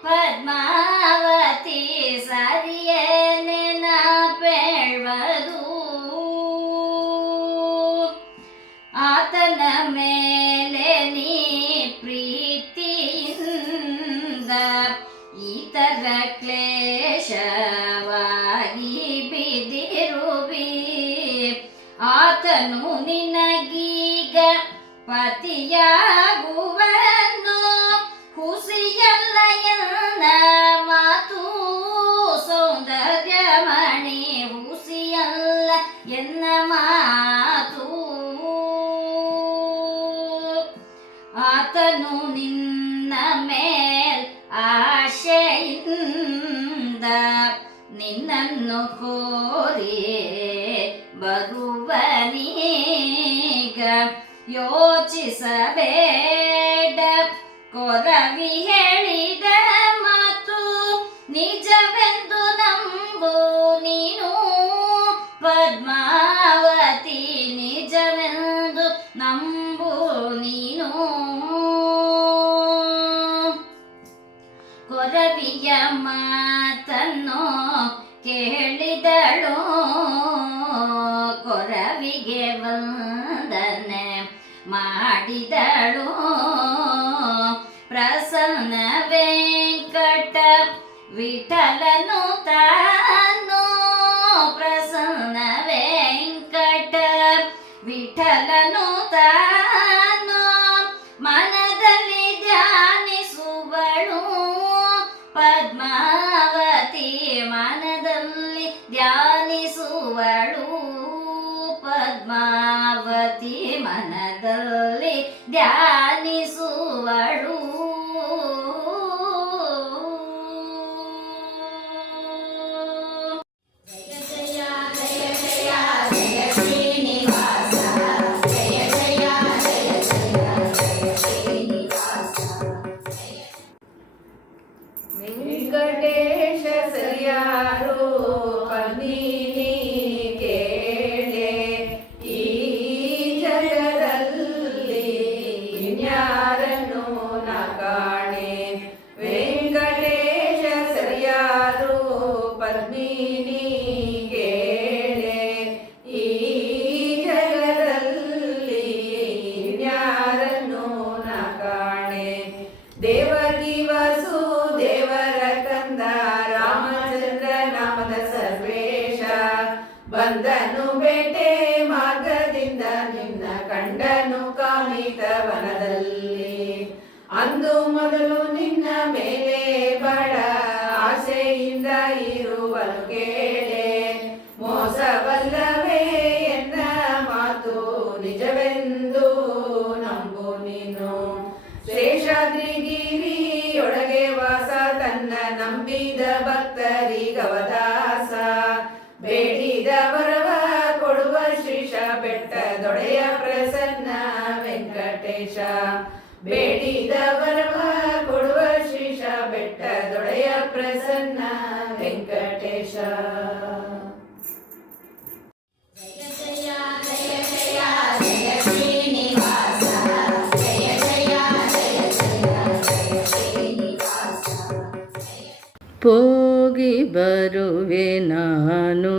ಪದ್ಮಾವತಿ ಸರಿಯೇ ನೆನಪೇಳ್ವದು ಇತರ ಕ್ಲೇಶವಾಗಿ ಬಿದಿರುವಿ ಆತನು ನಿನಗೀಗ ಪತಿಯಾಗುವನು ಹುಸಿಯಲ್ಲ ಎನ್ನ ಮಾತು ಸೌಂದರ್ಯಮಣಿ ಹುಸಿಯಲ್ಲ ಎನ್ನ ಮಾತು ಆತನು ನಿನ್ನ ಮೇಲ್ ಆಶೆಯಿಂದ ನಿನ್ನನ್ನು ಕೋರಿ ಬರುವನೀಗ ಯೋಚಿಸಬೇಡ ಕೊರವಿ ಹೇಳಿದ ಮಾತು ನಿಜವೆಂದು ನಂಬು ನೀನು ಪದ್ಮಾವತಿ ನಿಜವೆಂದು ನಂಬು ನೀನು ಕೊರವಿಯ ಮಾತನ್ನು ಕೇಳಿದಳು ಕೊರವಿಗೆ ವಂದನೆ ಮಾಡಿದಳು ಪ್ರಸನ್ನ ವೆಂಕಟ ವಿಠಲನು ತಾನು ಪ್ರಸನ್ನ ವೆಂಕಟ ವಿಠಲನು ತಾನು ಮನದಲ್ಲಿ ಧ್ಯಾನಿಸುವಳು ಪದ್ಮಾವತಿ ಮನದಲ್ಲಿ ಧ್ಯಾನಿಸುವಳು ಪದ್ಮಾವತಿ ಮನದಲ್ಲಿ ಧ್ಯಾನಿಸುವಳು ಜಯ ಜಯ ಜಯ ಜಯ ಜಯ ಶ್ರೀನಿವಾಸ ಜಯ ಜಯ ಜಯ ಜಯ ಜಯ ಶ್ರೀನಿವಾಸ ವೆಂಕಟೇಶ ಸರಿಯಾರು ಪದ್ಮಿನಿ ಕೇಳೆ ಈ ಜಗದಲ್ಲಿ ಇನ್ಯಾರನ್ನು ನ ಕಾಣೆ ವೆಂಕಟೇಶ ಸರಿಯಾರು ಪದ್ಮಿನಿ ಕೇಳೆ ಈ ಜಗದಲ್ಲಿ ಇನ್ಯಾರನ್ನು ನ ಕಾಣೆ ದೇವಗಿ ವಸು ದೇವರ ಕಂದ ರಾಮಚಂದ್ರ ನಾಮದ ಸರ್ವೇಶ ಬಂದನು ಬೇಟೆ ಮಾರ್ಗದಿಂದ ನಿನ್ನ ಕಂಡನು ಕಾಮಿತ ವನದಲ್ಲಿ ಅಂದು ಮೊದಲು ನಿನ್ನ ಮೇಲೆ ಬಹಳ ಆಸೆಯಿಂದ ಇರುವನು ಕೇಳೆ ಮೋಸವಲ್ಲವೇ ಎನ್ನ ಮಾತು ನಿಜವೆಂದು ನಂಬು ನೀನು ಶೇಷಾದ್ರಿಗಿರಿಯೊಳಗೆ ವಾಸ ತನ್ನ ನಂಬಿದ ಭಕ್ತರಿಗವದಾಸ ಬೇಡಿದ ವರವ ಕೊಡುವ ಶ್ರೀಶ ಬೆಟ್ಟದೊಡೆಯ ಪ್ರಸನ್ನ ವೆಂಕಟೇಶ ಬೇಡಿದ ವರವ ಕೊಡುವ ಶ್ರೀಶ ಬೆಟ್ಟದೊಡೆಯ ಪ್ರಸನ್ನ ವೆಂಕಟೇಶ ಜಯ ಜಯ ಜಯ ಜಯ ಜಯ ಶ್ರೀನಿವಾಸ ಜಯ ಜಯ ಜಯ ಜಯ ಜಯ ಶ್ರೀನಿವಾಸ ಹೋಗಿ ಬರುವೆ ನಾನು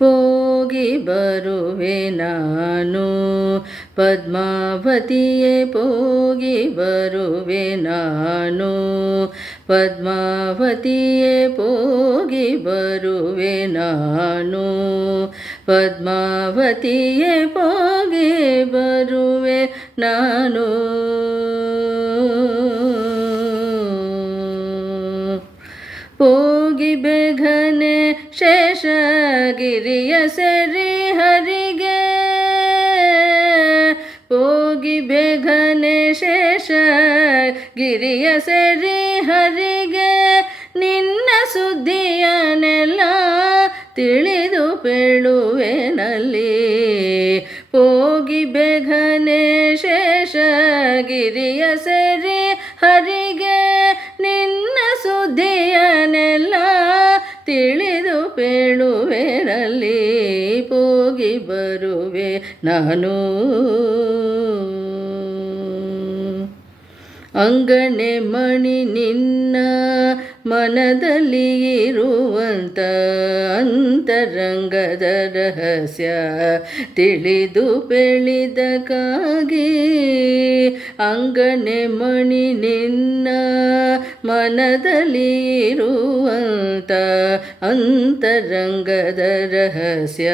ಹೋಗಿ ಬರುವೆ ನಾನು ಪದ್ಮಾವತಿಯೇ ಹೋಗಿ ಬರುವೆ ನಾನು ಪದ್ಮಾವತಿಯೇ ಹೋಗಿ ಬರುವೆ ನಾನು ಪದ್ಮಾವತಿಯೇ ಹೋಗಿ ಬರುವೆ ನಾನು ಹೋಗಿ ಬೇಗನೆ ಶೇಷಗಿರಿಯ ಸೆರಿ ಹರಿಗೆ ಹೋಗಿ ಬೇಗನೆ ಶೇಷಗಿರಿಯ ಸೆರಿ ಹರಿಗೆ ನಿನ್ನ ಸುದ್ದಿಯನ್ನೆಲ್ಲ ತಿಳಿದು ಪೇಳುವೆನಲ್ಲಿ ಹೋಗಿ ಬೇಗನೆ ಶೇಷಗಿರಿಯ ಸೆರಿ ಹರಿಗೆ ನಿನ್ನ ಸುದ್ದಿಯನ್ನೆಲ್ಲ ತಿಳಿದು ಪೇಳುವೆನಲ್ಲಿ ಹೋಗಿ ಬರುವೆ ನಾನು ಅಂಗನೆ ಮಣಿ ನಿನ್ನ ಮನದಲ್ಲಿ ಇರುವಂತ ಅಂತರಂಗದ ರಹಸ್ಯ ತಿಳಿದು ಬೆಳೆದಕ್ಕಾಗಿ ಅಂಗನೆ ಮಣಿ ನಿನ್ನ ಮನದಲ್ಲಿ ಇರುವಂತ ಅಂತರಂಗದ ರಹಸ್ಯ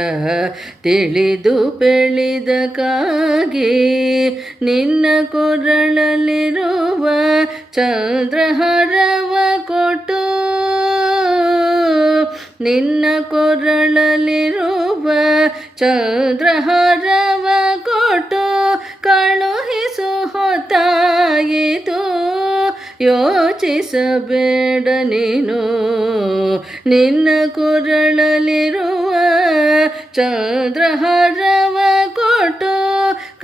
ತಿಳಿದು ಬೆಳೆದಕ್ಕಾಗಿ ನಿನ್ನ ಕೊರಳಲ್ಲಿರುವ ಚಂದ್ರಹಾರವ ಕೊಟ್ಟು ನಿನ್ನ ಕೊರಳಲ್ಲಿರುವ ಚಂದ್ರಹಾರವ ಕೊಟ್ಟು ಕಳುಹಿಸು ಹೊತ್ತಾಯಿತು ಯೋಚಿಸಬೇಡ ನೀನು ನಿನ್ನ ಕೊರಳಲ್ಲಿರುವ ಚಂದ್ರಹಾರವ ಕೊಟ್ಟು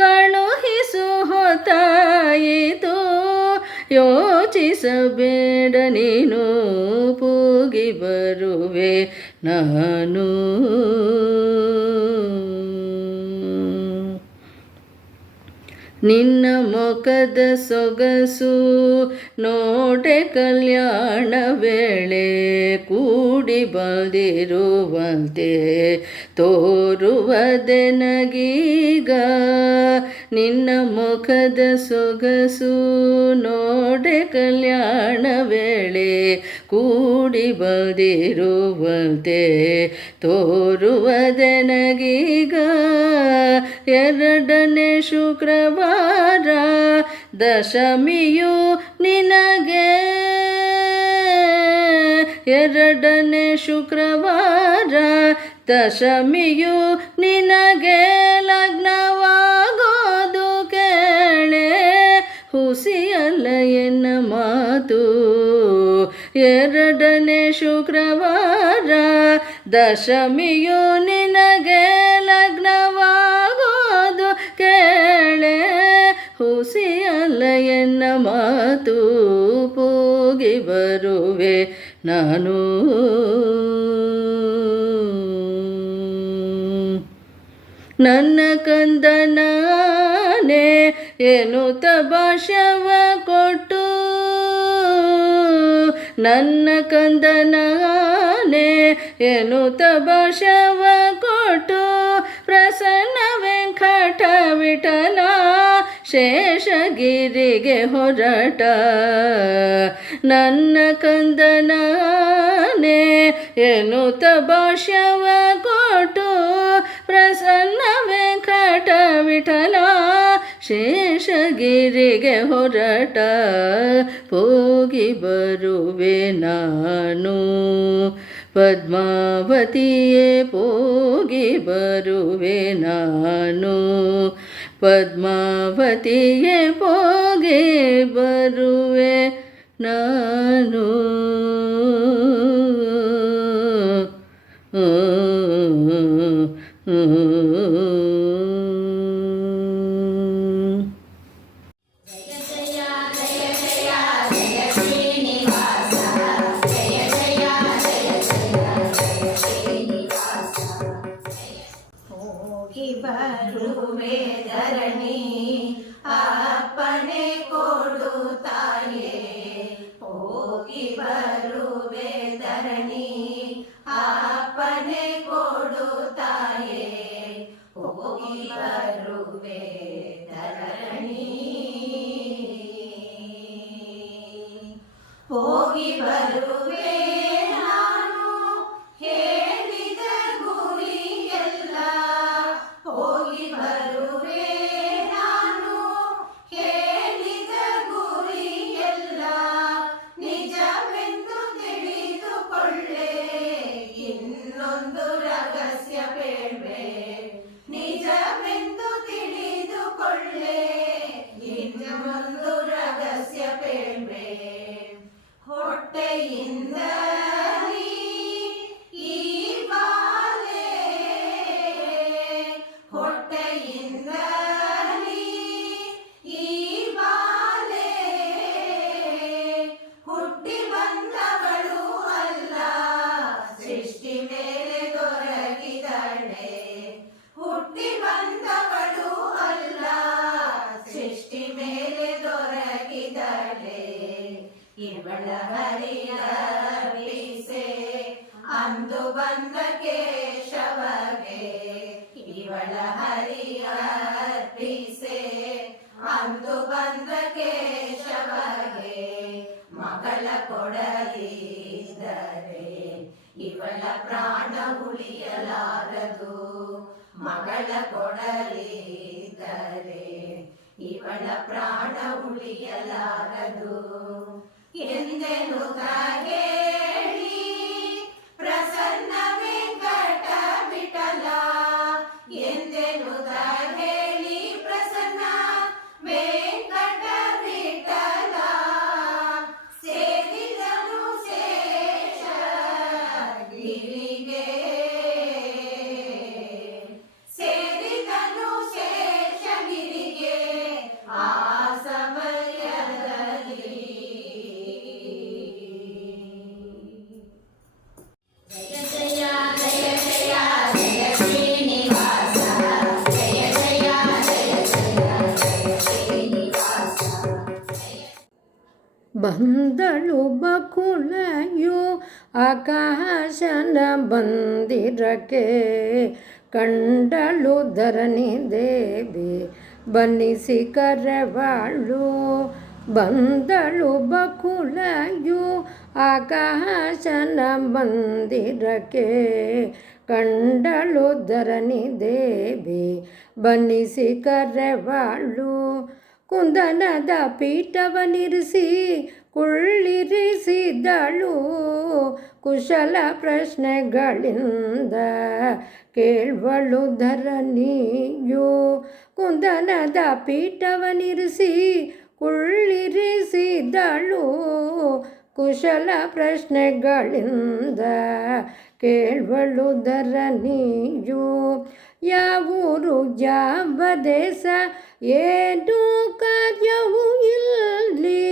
ಕಳುಹಿಸು ಹೊತ್ತಾಯಿತು ಯೋಚಿಸಬೇಡ ನೀನು ಪೂಗಿ ಬರುವೆ ನಾನು ನಿನ್ನ ಮುಖದ ಸೊಗಸು ನೋಡೆ ಕಲ್ಯಾಣ ವೇಳೆ ಕೂಡಿ ಬಂದಿರುವಂತೆ ತೋರುವದೆ ನಗೀಗ ನಿನ್ನ ಮುಖದ ಸೊಗಸು ನೋಡೆ ಕಲ್ಯಾಣ ವೇಳೆ ಕೂಡಿ ಬಂದಿರುವಂತೆ ತೋರುವದೆ ನಗೀಗ ಎರಡನೇ ಶುಕ್ರವಾರ ದಶಮಿಯು ನಿನಗೆ ಎರಡನೇ ಶುಕ್ರವಾರ ದಶಮಿಯು ನಿನಗೆ ಲಗ್ನವಾಗೋದು ಕೇಳೆ ಹುಸಿಯಲ್ಲ ಎನ್ನ ಮಾತು ಎರಡನೇ ಶುಕ್ರವಾರ ದಶಮಿಯು ನಿನಗೆ ಲಗ್ನವಾಗೋದು ಕೇಳೆ ಹುಸಿಯಲ್ಲ ಎನ್ನ ಮಾತು ಪೂಗಿ ಬರುವೆ ನಾನು ನನ್ನ ಕಂದನಾನೆ ಎನ್ನುತ್ತ ಭಾಷವ ಕೊಟ್ಟು ನನ್ನ ಕಂದನಾನೆ ಎನ್ನುತ್ತ ಭಾಷವ ಕೊಟ್ಟು ಪ್ರಸನ್ನ ವೆಂಕಟ ವಿಠಲ ಶೇಷಗಿರಿಗೆ ಹೊರಟ ನನ್ನ ಕಂದನಾನೆ ಎನ್ನುತ್ತ ಭಾಷವ ಕೊಟ್ಟು ಪ್ರಸನ್ನ ವೆಂಕಟ ವಿಠಲ ಶೇಷಗಿರಿಗೆ ಹೊರಟ ಹೋಗಿ ಬರುವೆ ನಾನು ಪದ್ಮಾವತಿಯೇ ಹೋಗಿ ಬರುವೆ ನಾನು ಪದ್ಮಾವತಿಯೇ ಹೋಗಿ ಬರುವೆ ನಾನು ಹೋಗಿ ಬರುವೆ ಧರಣಿ ಅಪ್ಪನೆ ಕೊಡು ತಾಯೇ ಹೋಗಿ ಬರುವೆ ಧರಣಿ ಅಪ್ಪನೆ ಕೊಡು ತಾಯೇ ಹೋಗಿ ಬರುವೆ ಧರಣಿ ಹೋಗಿ ಬರುವೆ ನಾನು ಹೇಳಿದ ಗುರಿಯೆಲ್ಲ ಹೋಗಿ ಬರುವೆ ನಾನು ಹೇಳಿದ ಗುರಿಯೆಲ್ಲ ನಿಜವೆಂದು ತಿಳಿದುಕೊಳ್ಳೆ ಇನ್ನೊಂದು ರಹಸ್ಯ ಬೇಡ್ವೆ ನಿಜವೆಂದು ತಿಳಿದುಕೊಳ್ಳೆ ಇನ್ನೊಂದು ರಹಸ್ಯ ಬೇಡ್ವೆ ಹೊಟ್ಟೆಯಿಂದ ಈ ಬಾಲೆ ಹೊಟ್ಟೆಯಿಂದ ಈ ಬಾಲೆ ಹುಟ್ಟಿ ಬಂದವಳು ಅಲ್ಲ ಸೃಷ್ಟಿ ಮೇಲೆ ದೊರಕಿದಳೆ ಹುಟ್ಟಿ ಬಂದವಳು ಅಲ್ಲ ಸೃಷ್ಟಿ ಮೇಲೆ ದೊರಕಿದಳೆ ಇವಳ ಹರಿಯರ್ಪಿಸೆ ಅಂದು ಬಂದ ಕೇಶವಗೆ ಇವಳ ಹರಿಯರ್ಪಿಸೆ ಅಂದು ಬಂದ ಕೇಶವಗೆ ಮಗಳ ಕೊಡದಿದ್ದರೆ ಇವಳ ಪ್ರಾಣ ಉಳಿಯಲಾರದು ಮಗಳ ಕೊಡಲಿದ್ದರೆ ಇವಳ ಪ್ರಾಣ ಉಳಿಯಲಾರದು ಎಂದೆನು ಹೇಳಿ ಪ್ರಸನ್ನ ವೆಂಕಟ ವಿಠಲ ಎಂದೆನು ಹೇಳಿ ಪ್ರಸನ್ನ ವೆಂಕಟ ವಿಠಲ ಸೇರಿದನು ಶೇಷಗಿರಿಗೆ ಸೇರಿದನು ಶೇಷಗಿರಿಗೆ ಆ ಸಮಯದಲ್ಲಿ ಜಯ ಜಯ ಜಯ ಜಯ ಜಯ ಶ್ರೀನಿವಾಸ ಜಯ ಜಯ ಜಯ ಜಯ ಜಯ ಶ್ರೀನಿವಾಸ ಬಂದಳು ಬಕುಳೆಯು ಆಕಾಶನ ಬಂದಿರಕ್ಕೆ ಕಂಡಳು ಧರಣಿ ದೇವಿ ಬನ್ನಿಸಿ ಕರೆವಾಳು ಬಂದಳು ಬಕುಳೆಯು ಆಕಾಶನ ಮಂದಿರಕ್ಕೆ ಕಂಡಳು ಧರಣಿ ದೇವಿ ಬನ್ನಿಸಿ ಕರೆವಾಳು ಕುಂದನದ ಪೀಠವನಿರಿಸಿ ಕುಳ್ಳಿರಿಸಿದಳು ಕುಶಲ ಪ್ರಶ್ನೆಗಳಿಂದ ಕೇಳುವಳು ಧರಣಿಯು ಕುಂದನದ ಪೀಠವನಿರಿಸಿ ಕುಳ್ಳಿರಿಸಿದಳು ಕುಶಲ ಪ್ರಶ್ನೆಗಳಿಂದ ಕೇಳುವಳು ಧರಣಿಯು ಯಾವೂರು ಯಾವ ದೇಶ ಏನು ಕಾರ್ಯವೂ ಇಲ್ಲಿ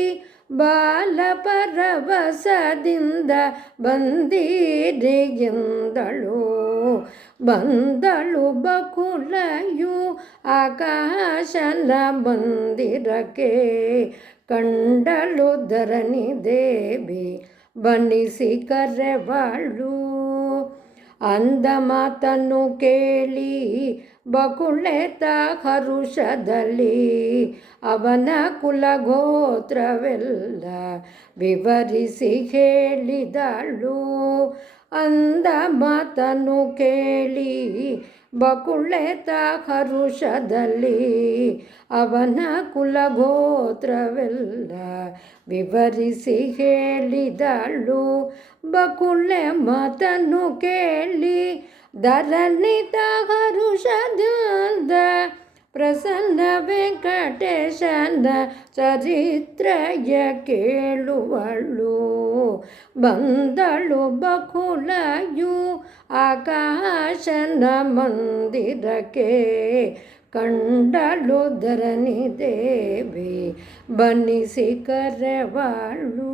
ಬಾಲ ಪರವಶದಿಂದ ಬಂದಿರಿಯಿಂದಳು ಬಂದಳು ಬಕುಳೆಯು ಆಕಾಶನ ಮಂದಿರಕ್ಕೆ ಕಂಡಳು ಧರಣಿ ದೇವಿ ಬನ್ನಿಸಿ ಕರೆವಾಳು ಅಂದ ಮಾತನ್ನು ಕೇಳಿ ಬಕುಳೆತ ಹರುಷದಲ್ಲಿ ಅವನ ಕುಲಗೋತ್ರವೆಲ್ಲ ವಿವರಿಸಿ ಹೇಳಿದಳು ಅಂದ ಮಾತನ್ನು ಕೇಳಿ ಬಕುಳೆತ ಹರುಷದಲ್ಲಿ ಅವನ ಕುಲಗೋತ್ರವೆಲ್ಲ ವಿವರಿಸಿ ಹೇಳಿದಳು ಬಕುಳೆ ಮಾತನ್ನು ಕೇಳಿ ಧರಣಿತ ಹರುಷದಿಂದ ಪ್ರಸನ್ನ ವೆಂಕಟೇಶನ ಚರಿತ್ರೆಯ ಕೇಳುವಳು ಬಂದಳು ಬಕುಳೆಯು ಆಕಾಶನ ಮಂದಿರಕ್ಕೆ ಕಂಡಳು ಧರಣಿ ದೇವಿ ಬನ್ನಿಸಿ ಕರೆವಾಳು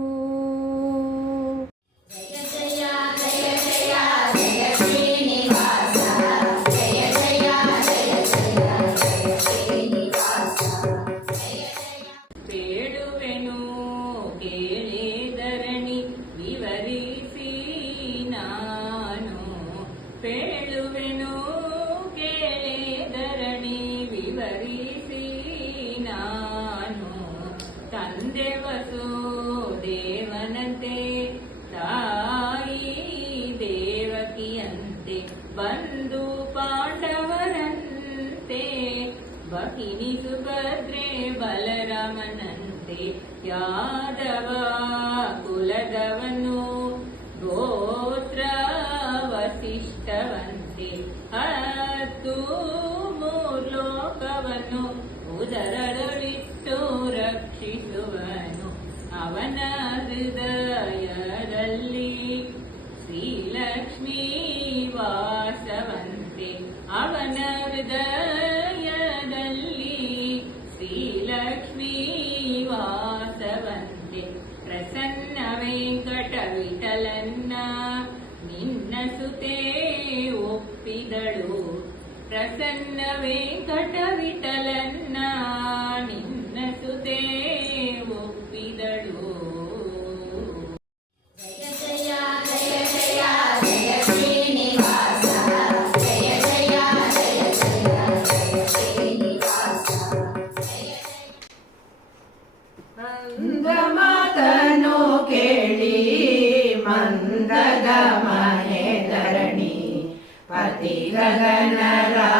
ಜಯ ಜಯ ಜಯ ಜಯ ಜಯ ಶ್ರೀನಿವಾಸ ಜಯ ಜಯ ಜಯ ಜಯ ಜಯ ಶ್ರೀನಿವಾಸ ಜಯ ಜಯ ಬೇಡುವೆನು ಕೇಳಿ ಧರಣಿ ವಿವರಿಸಿ ನಾನು ಬೇಡುವೆನು ಕೇಳಿ ಧರಣಿ ವಿವರಿಸಿ ನಾನು ತಂದೆ ವಸುದೇವನಂತೆ ತಾಯಿ ದೇವಕಿಯಂತೆ ಬಂಧು ಪಾಂಡವರಂತೆ ಭಗಿನಿ ಸುಭದ್ರೆ ಬಲರಾಮನಂತೆ ಯಾದವ ಕುಲದವನು ಗೋತ್ರ ವಸಿಷ್ಠವಂತೆ ಹತ್ತು ಮೂರ್ಲೋಕವನ್ನು ಉದರದೊಳಿಟ್ಟು ರಕ್ಷಿಸುವನು ಅವನ ಹೃದಯದಲ್ಲಿ ಶ್ರೀಲಕ್ಷ್ಮೀ ವಾಸವಂತೆ ಅವನ ಹೃದಯದಲ್ಲಿ ಶ್ರೀಲಕ್ಷ್ಮೀ ವಾಸವಂತೆ ಪ್ರಸನ್ನ ವೆಂಕಟ ವಿಠಲನ್ನ ನಿನ್ನ ಸುತೆ ಒಪ್ಪಿದಳು ಪ್ರಸನ್ನ ವೆಂಕಟ ವಿಠಲನ್ನ ನಿನ್ನ ಸುತೆ ಒಪ್ಪಿದಳು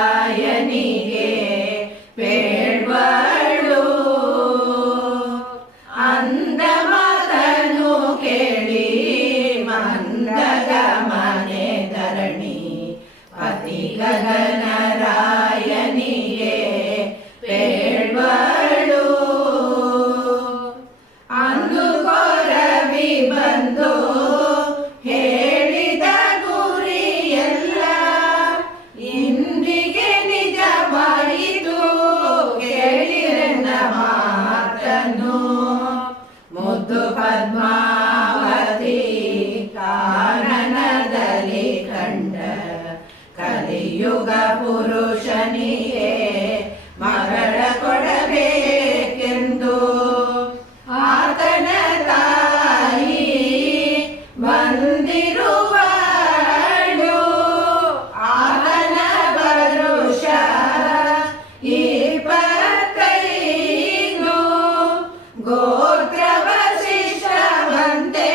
ಗಗನರಾಯನಿಗೆ ಬೇಡ್ವಳು ಅಂದ ಮಾತನು ಕೇಳಿ ಮಂದದ ಮನೆ ಧರಣಿ ಪತಿ ಗಗನರಾಯನಿಗೆ ಬೇಡ್ವಳು ಅಂದು ಕೊರವಿ ಬಂದು ಹೇಳಿದ ಗುರಿಯೆಲ್ಲ ಇಂದಿಗೆ ನಿಜವಾಯಿತು ಕೇಳಿರನ್ನ ಮಾತನು ಮುದ್ದು ಪದ್ಮಾವತಿ ಕಾನನದಲ್ಲಿ ಕಂಡ ಕಲಿಯುಗ ಪುರುಷನಿಗೆ ಮಗಳ ಕೊಡಬೇಕೆಂದು ಆತನ ತಾಯಿ ಬಂದಿರುವಳು ಆತನ ವರುಷ 25 ಗೋತ್ರ ವಸಿಷ್ಠವಂತೆ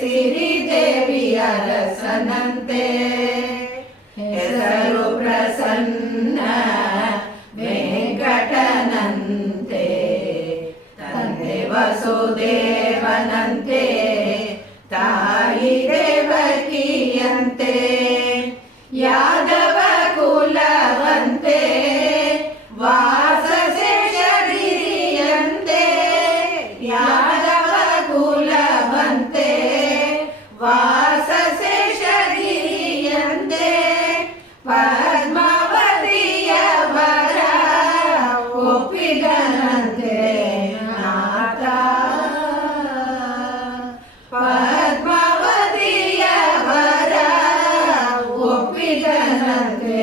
ಸಿರಿದೇವಿಯ ರಸನಂತೆ ಹೆಸರು ಪ್ರಸನ್ನ ವೆಂಕಟನಂತೆ ತಂದೆ ವಸುದೇವನಂತೆ ತಾಯಿ ದೇವಕಿಯಂತೆ ಯಾದವ ಕುಲವಂತೆ ವಾಸ ಶೇಷಗಿರಿಯಂತೆ ಯಾದವ ಕುಲವಂತೆ ವಾಸ ಶೇಷಗಿರಿಯಂತೆ ಪದ್ಮಾವತಿಯ ವರ ಒಪ್ಪಿದನಂತೆ ನಾಥ ಪದ್ಮಾವತಿಯ ವರ ಒಪ್ಪಿದನಂತೆ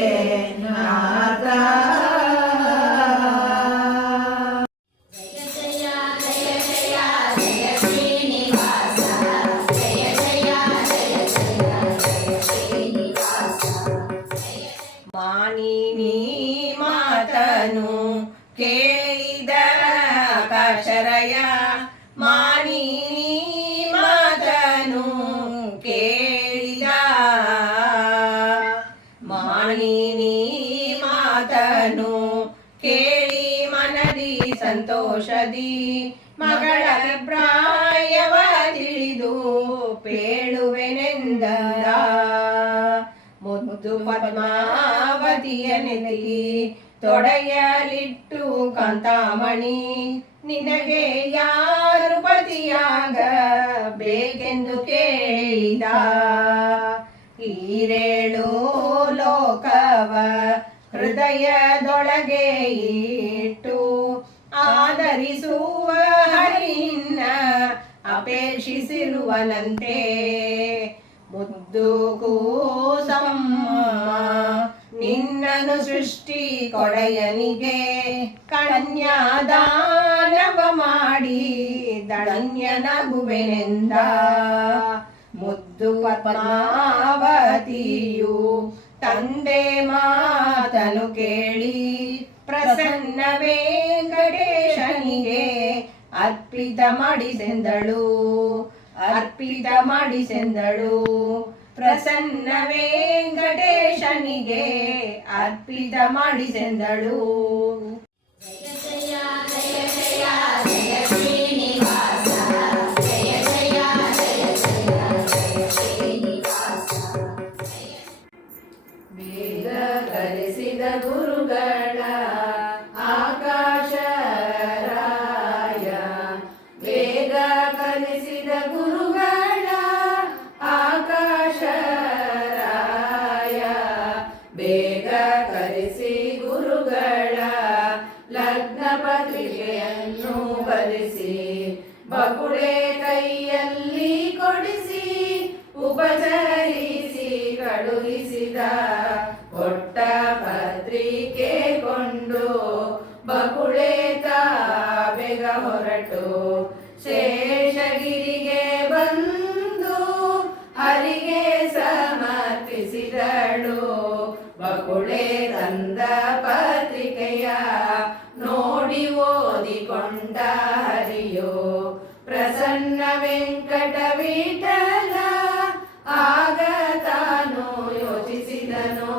ನಾಥ ಜಯ ಜಯ ಜಯ ಜಯ ಜಯ ಶ್ರೀನಿವಾಸ ಜಯ ಜಯ ಜಯ ಜಯ ಜಯ ಶ್ರೀನಿವಾಸ ಮಾನಿನಿ ಮಾತನು ಕೇಳಿದ ಕಾಶರಯ ಮಾನಿನಿ ಮಾತನು ಕೇಳಿದ ಮಾನಿನಿ ಮಾತನು ಕೇಳಿ ಮನದಿ ಸಂತೋಷದಿ ಮಗಳ ಪ್ರಾಯವ ತಿಳಿದು ಪೇಳುವೆನೆಂದ ಮುದ್ದು ಪದ್ಮಾವತಿಯ ನೆನೆಲಿ ತೊಡೆಯಲಿಟ್ಟು ಕಾಂತಾಮಣಿ ನಿನಗೆ ಯಾರು ಪತಿಯಾಗ ಬೇಕೆಂದು ಕೇಳಿದ ಈರೇಳು ಲೋಕವ ಹೃದಯದೊಳಗೆ ಇಟ್ಟು ಆದರಿಸುವ ಹರಿನ ಅಪೇಕ್ಷಿಸಿರುವನಂತೆ ಮುದ್ದು ಕೂಸಮ್ಮ ನಿನ್ನನು ಸೃಷ್ಟಿ ಕೊಡೆಯನಿಗೆ ಕನ್ಯಾದಾನವ ಮಾಡಿ ಧನ್ಯನಗುವೆನೆಂದ ಮುದ್ದು ಪದ್ಮಾವತಿಯು ತಂದೆ ಮಾತನು ಕೇಳಿ ಪ್ರಸನ್ನ ವೆಂಕಟೇಶನಿಗೆ ಅರ್ಪಿತ ಮಾಡಿಸೆಂದಳು ಅರ್ಪಿತ ಮಾಡಿಸೆಂದಳು ಪ್ರಸನ್ನ ವೆಂಕಟೇಶನಿಗೆ ಅರ್ಪಿತ ಮಾಡಿಸೆಂದಳು ಜಯ ಜಯ ಜಯ ಜಯ ಜಯ ಶ್ರೀನಿವಾಸ ಜಯ ಜಯ ಜಯ ಜಯ ಜಯ ಶ್ರೀನಿವಾಸ ವೇದ ಕಲಿಸಿದ ಗುರುಗಳ ಆಕಾಶ ರಾಯ ವೇದ ಕಲಿಸಿದ ಗುರುಗಳ ಆಕಾಶ ರಾಯ ಬೇಗ ಕಲಿಸಿ ಗುರುಗಳ ಲಗ್ನ ಪತ್ರಿಕೆಯನ್ನು ಬರೆಸಿ ಬಕುಳೆ ಕೈಯಲ್ಲಿ ಕೊಡಿಸಿ ಉಪಚರಿಸಿ ಕಳುಹಿಸಿದ ಕೊಟ್ಟ ಪತ್ರಿಕೆ ಕೊಂಡು ಬಕುಳೆ ಬೇಗ ಹೊರಟು ಶೇಷಗಿರಿಗೆ ಬಂದು ಹರಿಗೆ ಸಮರ್ಪಿಸಿದಳು ಬಕುಳೆ ತಂದ ಪತ್ರಿಕೆಯ ನೋಡಿ ಓದಿಕೊಂಡ ಹರಿಯೋ ಪ್ರಸನ್ನ ವೆಂಕಟ ವಿಠಲ ಆಗ ತಾನು ಯೋಚಿಸಿದನು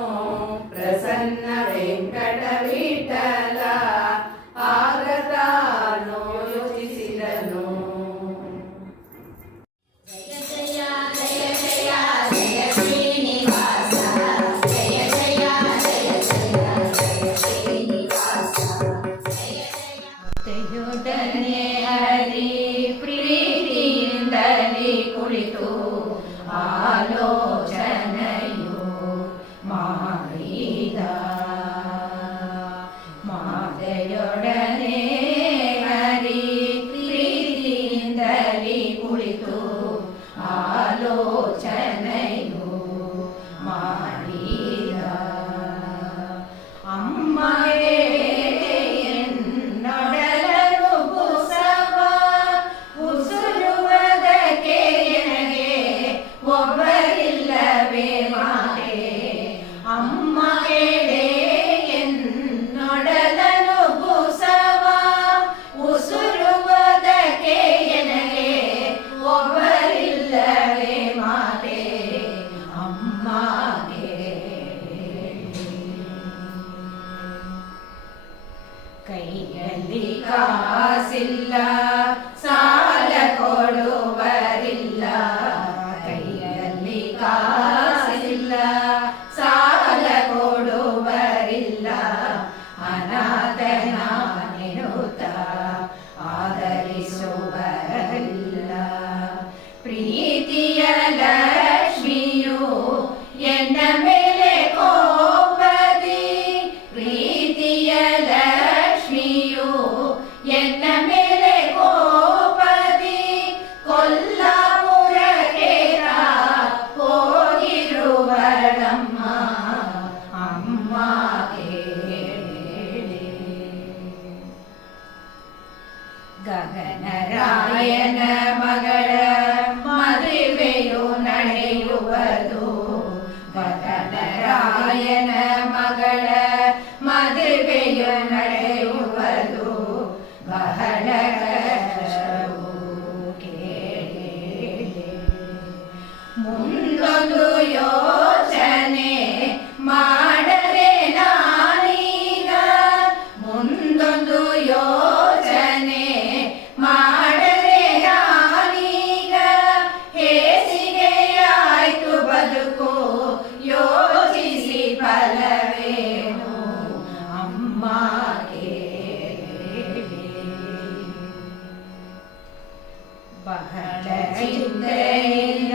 ಬಹಳ ಚಿಂತೆಯಿಂದ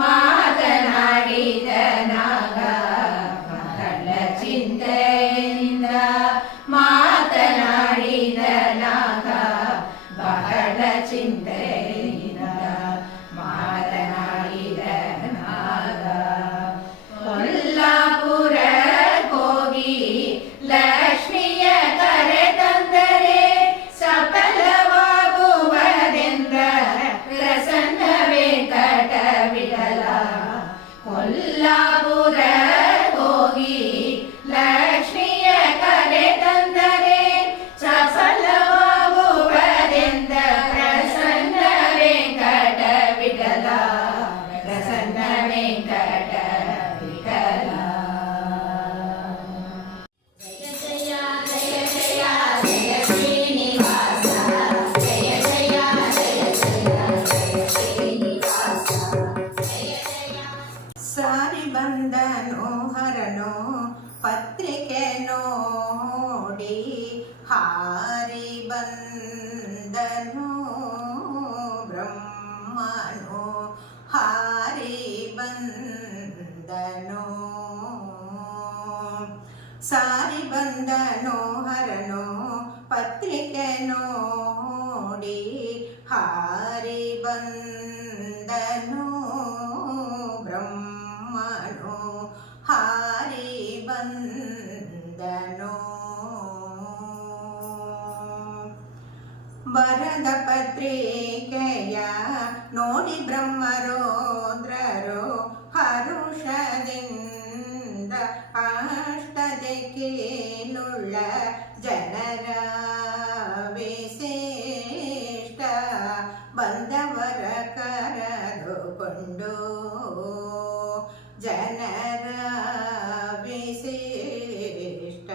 ಮಾತನಾಡಿದ ನಾಗ, ಬಹಳ ಚಿಂತೆಯಿಂದ ಮಾತನಾಡಿದ ನಾಗ, ಬಹಳ ಚಿಂತೆಯಿಂದ ಮಾತನಾಡಿದ ನಾಗ. ಕೊಲ್ಲಾಪುರ ಹೋಗಿ ಲಕ್ಷ್ಮಿಯ ಕರೆ ತಂದರೆ ಸಫಲವಾಗುವುದೆಂದ ಪ್ರಸನ್ನ ವೆಂಕಟ ವಿಠಲ. ಕೊಲ್ಲಾಪುರ ಹೋಗಿ ಲಕ್ಷ್ಮಿಯ ಕರೆ ತಂದರೆ ಸಫಲವಾಗುವುದೆಂದ ಪ್ರಸನ್ನ ವೆಂಕಟ ವಿಠಲ, ಪ್ರಸನ್ನ ವೆಂಕಟ ವಿಠಲ. ಜಯ ಜಯ ಜಯ ಜಯ ಜಯ ಶ್ರೀನಿವಾಸ, ಜಯ ಜಯ ಜಯ ಜಯ ಜಯ ಶ್ರೀನಿವಾಸ, ಜಯ ಜಯ. ಸಾರಿ ಬಂದನು ಹರನು ಪತ್ರಿಕೆ ನೋಡಿ, ಹಾರಿ ಬಂದನು ಬ್ರಹ್ಮನು, ಹಾರಿ ಬಂದನು. ಸಾರಿ ಬಂದನು ಹರನು ಪತ್ರಿಕೆ ನೋಡಿ, ಹಾರಿ ಬಂದನು ಬ್ರಹ್ಮನು, ಹಾರಿ ಬಂದನು. ಬರದ ಪತ್ರಿಕೆಯ ನೋಡಿ ಬ್ರಹ್ಮರುದ್ರರು ಹರುಷದಿಂದ ಅಷ್ಟದಿಕ್ಕಿನುಳ್ಳ ಜನರ ವಿಶಿಷ್ಟ ಬಂದವರ ಕರೆದುಕೊಂಡು, ಜನರ ವಿಶಿಷ್ಟ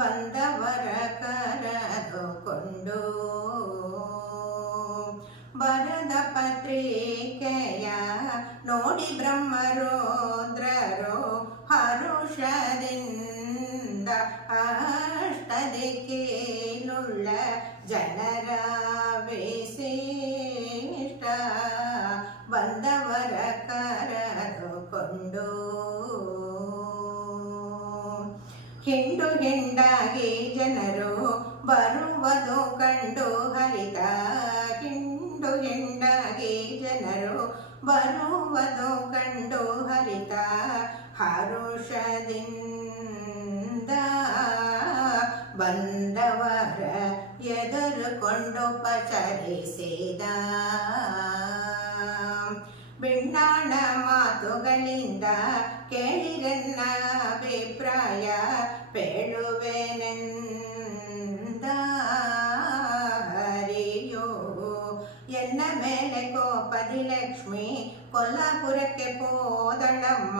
ಬಂದವರ ಕರೆದುಕೊಂಡು. ಬರದ ಪತ್ರಿಕೆಯ ನೋಡಿ ಬ್ರಹ್ಮರುದ್ರರು ಹರುಷದಿಂದ ಅಷ್ಟದಿಕ್ಕಿನುಳ್ಳ ಜನರ ವಿಶಿಷ್ಟ ಬಂದವರ ಕರೆದುಕೊಂಡು. ಹಿಂಡು ಹಿಂಡಾಗಿ ಜನರು ಬರುವುದು ಕಂಡು ಹರಿತ, ಹಿಂಡು ಹಿಂಡಾಗಿ ಜನರು ಬರುವುದು ಕಂಡು ಹರಿತ, ಹರುಷದಿಂದ ಬಂದವರ ಎದುರುಕೊಂಡು ಪಚರಿಸಿದ. ಬಿಣ್ಣಾಣ ಮಾತುಗಳಿಂದ ಕೇಳಿರನ್ನ ಅಭಿಪ್ರಾಯ ಪೇಳುವೆನೆಂದ ಹರಿಯೋ. ಎನ್ನ ಮೇಲೆ ಕೋಪದಿ ಲಕ್ಷ್ಮಿ ಕೊಲ್ಲಾಪುರಕ್ಕೆ ಹೋದಳಮ್ಮ,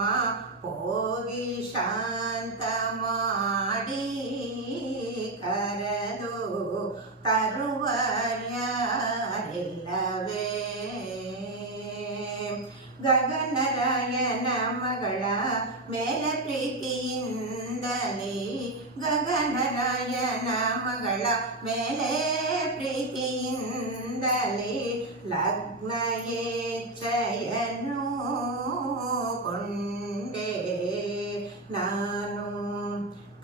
ಹೋಗಿ ಶಾಂತ ಮಾಡಿ ಕರೆದು ತರುವರ್ಯಾರಿಲ್ಲವೇ. ಗಗನರಾಯನ ಮಗಳ ಮೇಲೆ ಪ್ರೀತಿಯಿಂದಲೇ, ಗಗನರಾಯನ ಮಗಳ ಮೇಲೆ ಪ್ರೀತಿಯಿಂದಲೇ ಲಗ್ನ ಏಚ್ಛೆಯನ್ನು ಕೊಂಡೆ ನಾನು.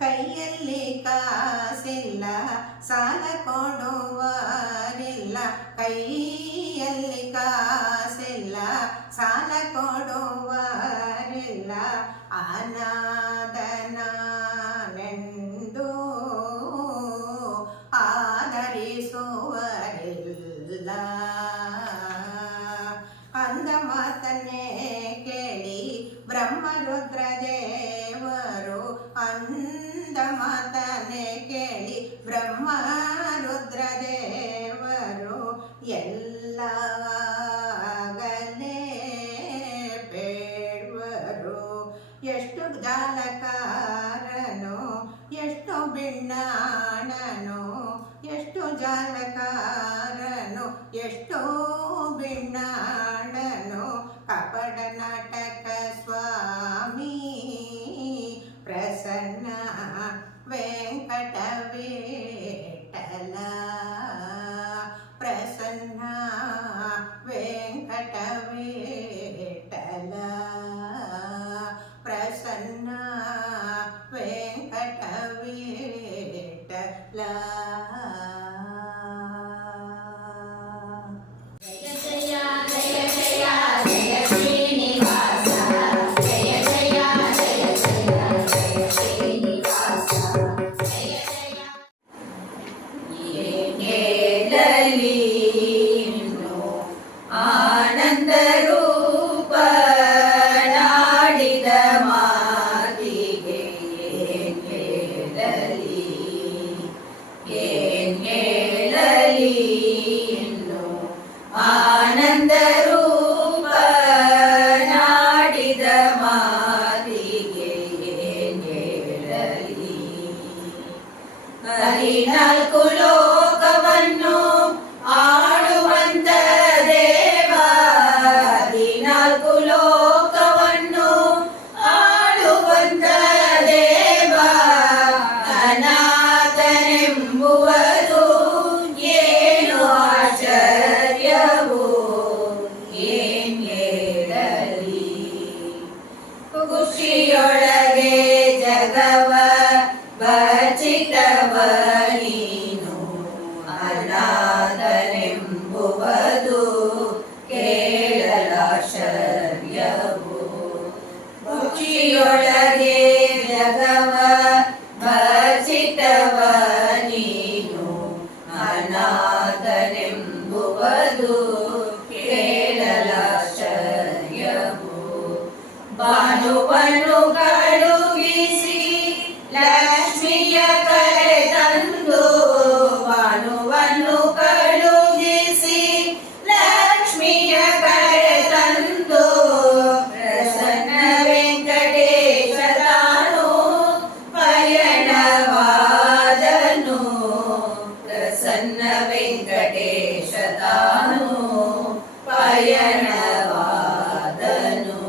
ಕೈಯಲ್ಲಿ ಕಾಸಿಲ್ಲ ಸಾಲ ಕೊಡುವರಿಲ್ಲ, ಕೈಯಲ್ಲಿ ಕಾಸಿಲ್ಲ ಸಾಲ ಕೊಡುವರಿಲ್ಲ, ಅನಾಥನೆಂದು ಆದರಿಸುವರಿಲ್ಲ. ಅಂದ ಮಾತನ್ನೇ ಕೇಳಿ ಬ್ರಹ್ಮರುದ್ರ ದೇವರು, ಅಂದ ಮಾತನ್ನೇ ಕೇಳಿ ಬ್ರಹ್ಮರುದ್ರ ದೇವರು, ಎಲ್ಲಾಗಲೇ ಬೇಡ್ವರು. ಎಷ್ಟು ಜಾಲಕಾರನು ಎಷ್ಟು ಬಿಣ್ಣಾಣನು, ಎಷ್ಟು ಜಾಲಕಾರನು ಎಷ್ಟು ಬಿಣ್ಣಾಣನು, ಕಪಟ ನಾಟಕ ಸ್ವಾಮಿ ಪ್ರಸನ್ನ ವೆಂಕಟ ವಿಠಲ, ಪ್ರಸನ್ನ ವೆಂಕಟವೇಟಲ ಪ್ರಸನ್ನ ವೆಂಕಟವೇಟಲ ಜಯ ಜಯ ಜಯ ಜಯ ಜಯ ಶ್ರೀನಿವಾಸ ಜಯ ಜಯ ಜಯ ಜಯ ಜಯ ಶ್ರೀನಿವಾಸ ಜಯ ಜಯ ಏನೇಲಲಿ ಆನಂದ ರೂಪ ನಾಡಿದ ಮಾತಿಗೆ ಏನ್ ಹೇಳಲಿ ಇನ್ನು ಆನಂದ ರೂಪ ನಾಡಿದ ಮಾತಿಗೆ ಏನ್ ಹೇಳಲಿ 14 ಲೋಕವನ್ನು ಆಳುವಂತ ದೇವ 14 ಲೋಕವನ್ನು ಆಳುವಂತ ದೇವ ಅನಾಥನೆಂಬುವುದು ಏನು ಆಶ್ಚರ್ಯವು ಏನ್ ಹೇಳಲಿ ಖುಷಿಯೊಳಗೆ ಜಗವ ಬಚಿತವ ನೀನು ಅನಾಥನೆಂಬುವುದು ಕೇಳಲಾಶ್ಚರ್ಯವು ಖುಷಿಯೊಳಗೆ ಜಗವ ಬಚಿತವ ನೀನು ಅನಾಥನೆಂಬುವುದು ಕೇಳಲಾಶ್ಚರ್ಯವು ಭಾನುವನ್ನು ಕಳುಹಿಸಿ ಲಕ್ಷ್ಮಿಯ ಕರೆ ತಂದು ಭಾನುವನ್ನು ಕಳುಹಿಸಿ ಲಕ್ಷ್ಮಿಯ ಕರೆ ತಂದು ಪ್ರಸನ್ನ ವೆಂಕಟೇಶ ತಾನು ಪಯಣವಾದನು ಪ್ರಸನ್ನ ವೆಂಕಟೇಶ ತಾನು ಪಯಣವಾದನು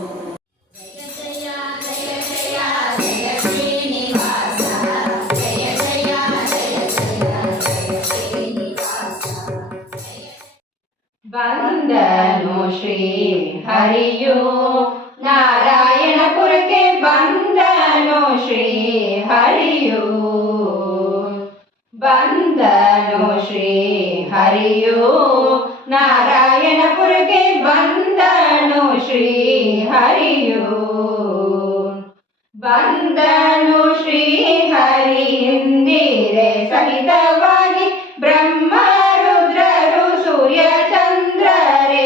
ಜಯ ಜಯ ಜಯ ಜಯ ಜಯ ಶ್ರೀನಿವಾಸ ಜಯ ಜಯ ಜಯ ಜಯ ಜಯ ಶ್ರೀನಿವಾಸ ಜಯ ಬಂದನು ಶ್ರೀ ಹರಿಯು ನಾರಾಯಣಪುರಕ್ಕೆ ಬಂದನು ಶ್ರೀ ಹರಿಯು ಬಂದನು ಶ್ರೀ ಹರಿಯು ನಾರಾಯಣಪುರಕ್ಕೆ ಬಂದನು ಶ್ರೀ ಹರಿಯು ಬಂದನು ಶ್ರೀ ಹರಿ ಇಂದಿರೆ ಸಹಿತವಾಗಿ ಬ್ರಹ್ಮ ರುದ್ರರು ಸೂರ್ಯ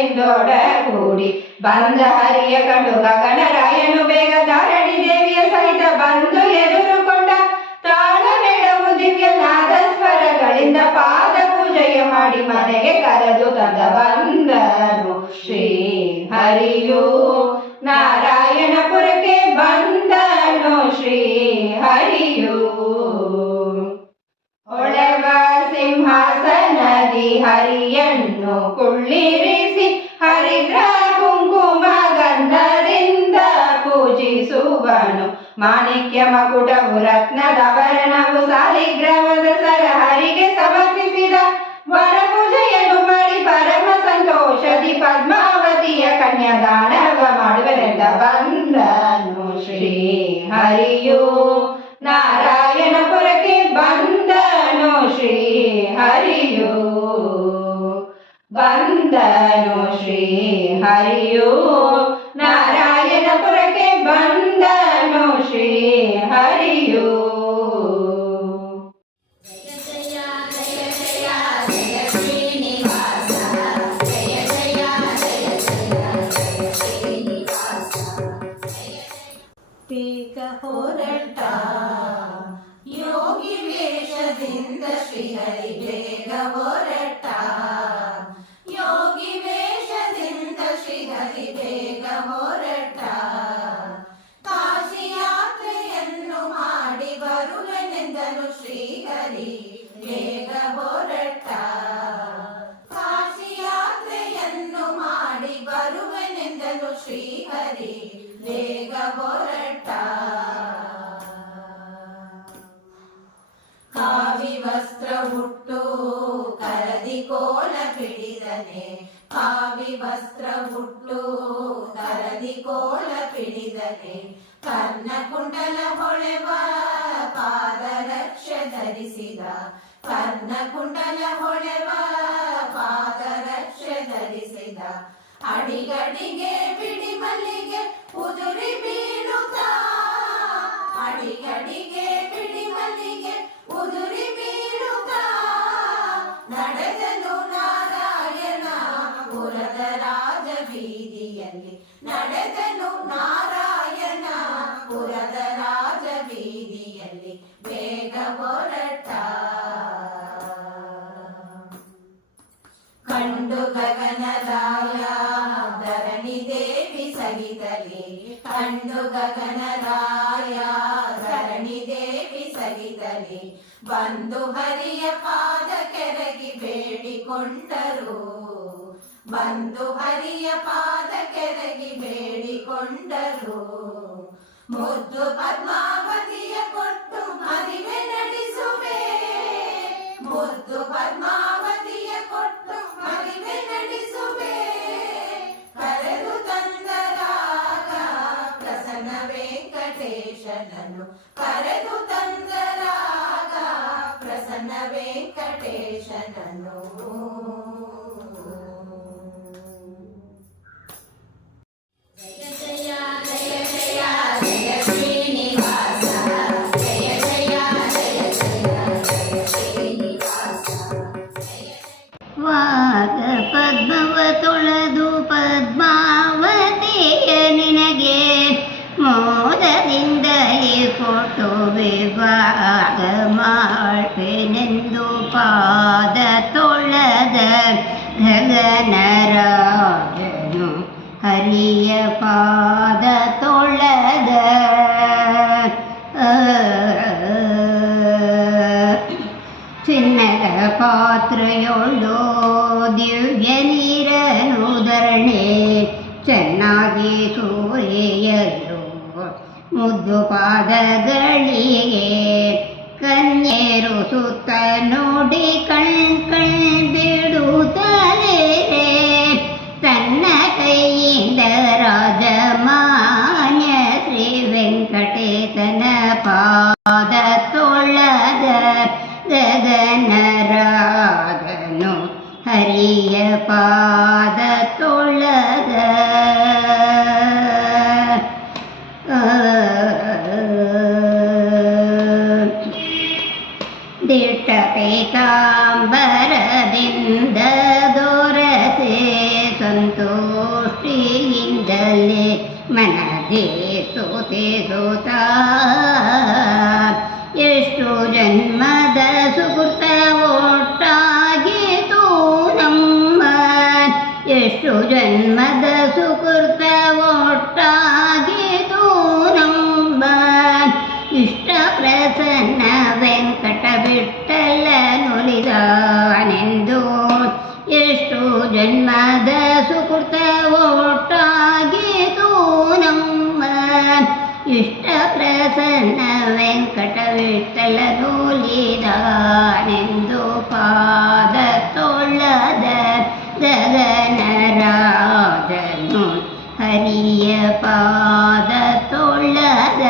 ಚಂದ್ರರೆಂದೊಡಗೂಡಿ ಬಂದ ಹರಿಯ ಕಂಡು ಗಗನರಾಯನು ಬೇಗ ಧಾರಣಿ ದೇವಿಯ ಸಹಿತ ಬಂದು ಎದುರುಕೊಂಡ ತಾಳಮೇಳವು ದಿವ್ಯ ನಾದ ಸ್ವರಗಳಿಂದ ಪಾದ ಪೂಜೆಯ ಮಾಡಿ ಮನೆಗೆ ಕರೆದು ತಂದ ಬಂದನು ಶ್ರೀ ಹರಿಯು ನಾರಾಯಣಪುರಕ್ಕೆ ಬಂದನು ಶ್ರೀ ಹರಿಯು ಒಳವ ಸಿಂಹಾಸನದಿ ಹರಿಯನ್ನು ಕುಳ್ಳಿರಿಸಿ ಹರಿದ್ರ ಕುಂಕುಮ ಗಂಧದಿಂದ ಪೂಜಿಸುವನು ಮಾಣಿಕ್ಯ ಮಕುಟವು ರತ್ನದವರಣವು ಸಾಲಿಗ್ರಾಮದ ಸರ ಹರಿಗೆ ಸಮರ್ಪಿಸಿದ ವರ ಪೂಜೆಯನ್ನು ಮಾಡಿ ಪರಮ ಸಂತೋಷದಿ ಪದ್ಮಾವತಿಯ ಕನ್ಯಾದಾನವ ಮಾಡುವರೆಂದ ಬಂದನು ಶ್ರೀ ಹರಿಯು ನಾರಾಯಣಪುರಕ್ಕೆ ಬಂದನು ಶ್ರೀ ಹರಿಯು ಬಂದನು ಶ್ರೀ ಹರಿಯು ನಾರಾಯಣಪುರಕ್ಕೆ ಬಂದನು ಶ್ರೀ ಹರಿಯು ಜಯ ಜಯ ಜಯ ಜಯ ಜಯ ಶ್ರೀನಿವಾಸ ಜಯ ಜಯ ಜಯ ಜಯ ಜಯ ಶ್ರೀನಿವಾಸ ಜಯ ಬೇಗ ಹೊರಟ ಯೋಗಿ ವೇಷದಿಂದ ಶ್ರೀಹರಿ ಬೇಗ ಹೊರಟ ಯೋಗಿ ವೇಷದಿಂದ ಶ್ರೀಹರಿ ಬೇಗ ಕಾವಿ ವಸ್ತ್ರ ಹುಟ್ಟು ಕರದಿ ಕೋಲ ಪಿಡಿದನೆ ಕರ್ಣಕುಂಡಲ ಹೊಳೆವ ಪಾದರಕ್ಷೆ ಧರಿಸಿದ ಕರ್ಣಕುಂಡಲ ಹೊಳೆವ ಪಾದರಕ್ಷೆ ಧರಿಸಿದ ಅಡಿಗಡಿಗೆ ಬಿಡಿ ಮಲ್ಲಿಗೆ ಉದುರಿ ಬೀಳುತ್ತಾ ಅಡಿಗಡಿಗೆ ಬಿಡಿ ಮಲ್ಲಿಗೆ ಉದುರಿ ಬೀಳುತ್ತಾ ನಡೆದನು ನಾರಾಯಣ ಪುರದ ರಾಜ ಬೀದಿಯಲ್ಲಿ ನಡೆದನು ನಾರಾಯಣ ಪುರದ ರಾಜ ಬೀದಿಯಲ್ಲಿ ಬೇಗ ಹೊರಟ ಕಂಡು ಗಗನರಾಯ ಧರಣಿ ದೇವಿ ಸಗಿದಲಿ ಕಂಡು ಗಗನರಾಯ ಧರಣಿ ದೇವಿ ಸಗಿದಲಿ ಬಂದು ಹರಿಯ ಪಾದ ಕೆರಗಿ ಬೇಡಿಕೊಂಡರು ಬಂದು ಹರಿಯ ಪಾದ ಕೆರಗಿ ಬೇಡಿಕೊಂಡರು ಮುದ್ದು ಪದ್ಮಾವತಿಯ ಕೊಟ್ಟು ಮದುವೆ ನಡೆಸುವೆ ಮುದ್ದು ಪದ್ಮಾವತಿಯ ಕೊಟ್ಟು ಮದುವೆ ನಡೆಸುವೆ ಕರೆದು ತಂದರಾಗ ಪ್ರಸನ್ನ ವೆಂಕಟೇಶನನ್ನು ಕರೆದು ತಂದರಾಗ ಪ್ರಸನ್ನ ವೆಂಕಟೇಶನನ್ನು ಜಯ ಜಯ ಜಯ ಜಯ ಜಯ ಶ್ರೀನಿವಾಸ ಜಯ ಜಯ ಜಯ ಜಯ ಜಯ ಶ್ರೀನಿವಾಸ ವಾದ ಪದ್ಮವ ತೊಳೆದು ಪದ್ಮಾವತಿಯ ನಿನಗೆ ಮೋದದಿಂದಲೇ ಕೊಟ್ಟು ವಿಭಾಗ ಮಾಡ್ಬೇನೆಂದು ಪಾದ ತೊಳೆದ ಗಗನರಾಜನು ಹರಿಯ ಪಾದ ತೊಳೆದ ಚಿನ್ನದ ಪಾತ್ರೆಯೊಳು ದಿವ್ಯ ನೀರನು ಧರಣೆ ಚೆನ್ನಾಗಿ ಸೂರೆಯಲು ಮುದ್ದು ಪಾದಗಳಿಗೆ ಕನ್ಯೇರು ಸುತ್ತ ನೋಡಿ ಕಣ್ ಬಿಡುತ್ತಲೇ ತನ್ನ ಕೈಯಿಂದ ರಾಜಮಾನ್ಯ ಶ್ರೀ ವೆಂಕಟೇಶನ ಪಾದ ತೊಳೆದ ಗಗನರಾಜನು ಹರಿಯ ಪಾದ ತೊಳೆದ ದಿಟ್ಟ ಪೀತಾಂಬರದಿಂದ ದೊರಸೆ ಸಂತೋಷಿಯಿಂದಲೇ ಮನದೇ ಸ್ತುತಿಸುತ್ತ ಎಷ್ಟು ಜನ್ಮದ ಸುಕೃತ ಒಟ್ಟಾಗಿತು ನಮ್ಮ ಎಷ್ಟು ಜನ್ಮದ ಸುಕೃತ ಒಟ್ಟಾಗಿತು ನಮ್ಮ ಇಷ್ಟ ಪ್ರಸನ್ನ ವೆಂಕಟ ಬಿಟ್ಟಲ ನುಲಿದಾನೆಂದು ಎಷ್ಟು ಜನ್ಮದ ಸುಕೃತ ಒಟ್ಟಾಗಿತು ನಮ್ಮ ಇಷ್ಟ ಪ್ರಸನ್ನ ವೆಂಕಟ ವಿಠಲ ನುಲಿದಾನೆಂದು ಪಾದ ತೊಳೆದ ಗಗನರಾಜನು ಹರಿಯ ಪಾದ ತೊಳೆದ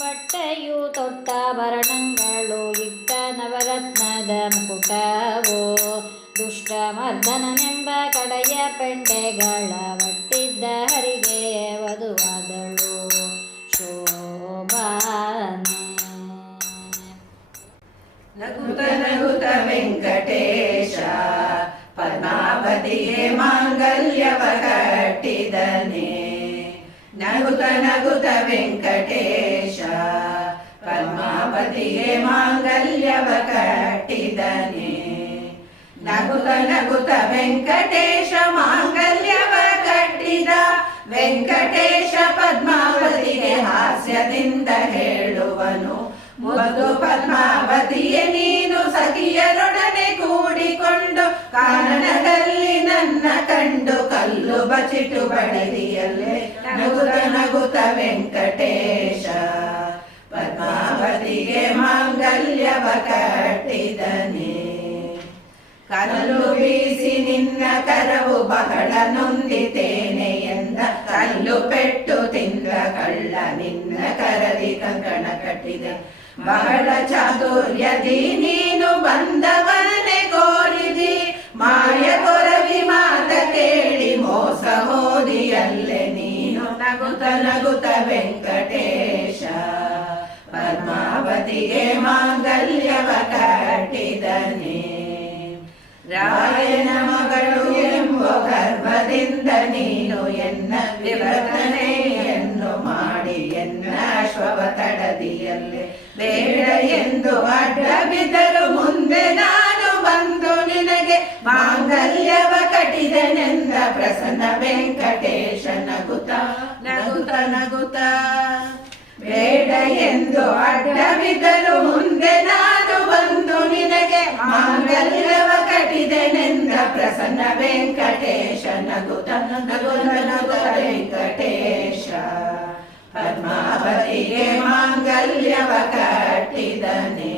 ಬಟ್ಟೆಯು ತೊಟ್ಟಾಭರಣಗಳು ಇಟ್ಟ ನವರತ್ನದ ಮುಕುಟವು ದುಷ್ಟ ಮರ್ದನನೆಂಬ ಕಡೆಯ ಪೆಂಡೆಗಳ ಒಟ್ಟಿದ್ದ ಹರಿಗೆ ವಧುವಾದಳು ಶೋಭಾನೆ ನಗುತ ನಗುತ ವೆಂಕಟೇಶ ಪದ್ಮಾವತಿಗೆ ಮಾಂಗಲ್ಯವ ಕಟ್ಟಿದನೆ ನಗುತ ನಗುತ ವೆಂಕಟೇಶ ಪದ್ಮಾವತಿಗೆ ಮಾಂಗಲ್ಯವ ಕಟ್ಟಿದನೆ ನಗುತ ನಗುತ ವೆಂಕಟೇಶ ಮಾಂಗಲ್ಯವ ಕಟ್ಟಿದ ವೆಂಕಟೇಶ ಪದ್ಮಾವತಿಗೆ ಹಾಸ್ಯದಿಂದ ಹೇಳುವನು ಮುದ್ದು ಪದ್ಮಾವತಿಯೇ ನೀನು ಸಖಿಯರೊಡನೆ ಕೂಡಿಕೊಂಡು ಕಾರಣದಲ್ಲಿ ನನ್ನ ಕಂಡು ಕಲ್ಲು ಬಚಿಟು ಬಡದಿಯಲ್ಲೇ ನಗುತ ನಗುತ ವೆಂಕಟೇಶ ಕಟ್ಟಿದನೆ. ಕಲ್ಲು ಬೀಸಿ ನಿನ್ನ ಕರವು ಬಹಳ ನೊಂದಿತೇನೆ ಎಂದ, ಕಲ್ಲು ಪೆಟ್ಟು ತಿಂದ ಕಳ್ಳ ನಿನ್ನ ಕರದಿ ಕಂಕಣ ಕಟ್ಟಿದೆ. ಬಹಳ ಚಾತುರ್ಯದಿ ನೀನು ಬಂದವನ್ನೇ ಕೋರಿದಿ, ಮಾಯ ಕೊರವಿ ಮಾತ ಕೇಳಿ ಮೋಸ ಹೋದಿಯಲ್ಲೇ ನೀನು. ನಗುತ ನಗುತ ವೆಂಕಟೇಶ ಪದ್ಮಾವತಿಗೆ ಮಾಂಗಲ್ಯವ ಕಟ್ಟಿದನೆ. ರಾಯನ ಮಗಳು ಎಂಬ ಗರ್ಭದಿಂದ ನೀನು ಎನ್ನ ವಿವರ್ತನೆಯನ್ನು ಮಾಡಿ ಎನ್ನ ಅಶ್ವವ ತಡದಿಯಲ್ಲೇ. ಬೇಡ ಎಂದು ಅಡ್ಡ ಬಿದ್ದರು ಮುಂದೆ ನಾನು ಬಂದು ನಿನಗೆ ಮಾಂಗಲ್ಯವ ಕಟ್ಟಿದೆನೆಂದ ಪ್ರಸನ್ನ ವೆಂಕಟೇಶ ನಗುತ್ತ ನಗುತ್ತ ನಗುತ್ತ. ಬೇಡ ಎಂದು ಅಡ್ಡವಿದ್ದರು ಮುಂದೆ ನಾನು ಬಂದು ನಿನಗೆ ಮಾಂಗಲ್ಯವ ಕಟ್ಟಿದೆನೆಂದ ಪ್ರಸನ್ನ ವೆಂಕಟೇಶ ನಗುತ್ತ ನಗುತ್ತ ನಗುತ್ತ ವೆಂಕಟೇಶ ಪದ್ಮಾವತಿಗೆ ಮಾಂಗಲ್ಯವ ಕಟ್ಟಿದನೆ.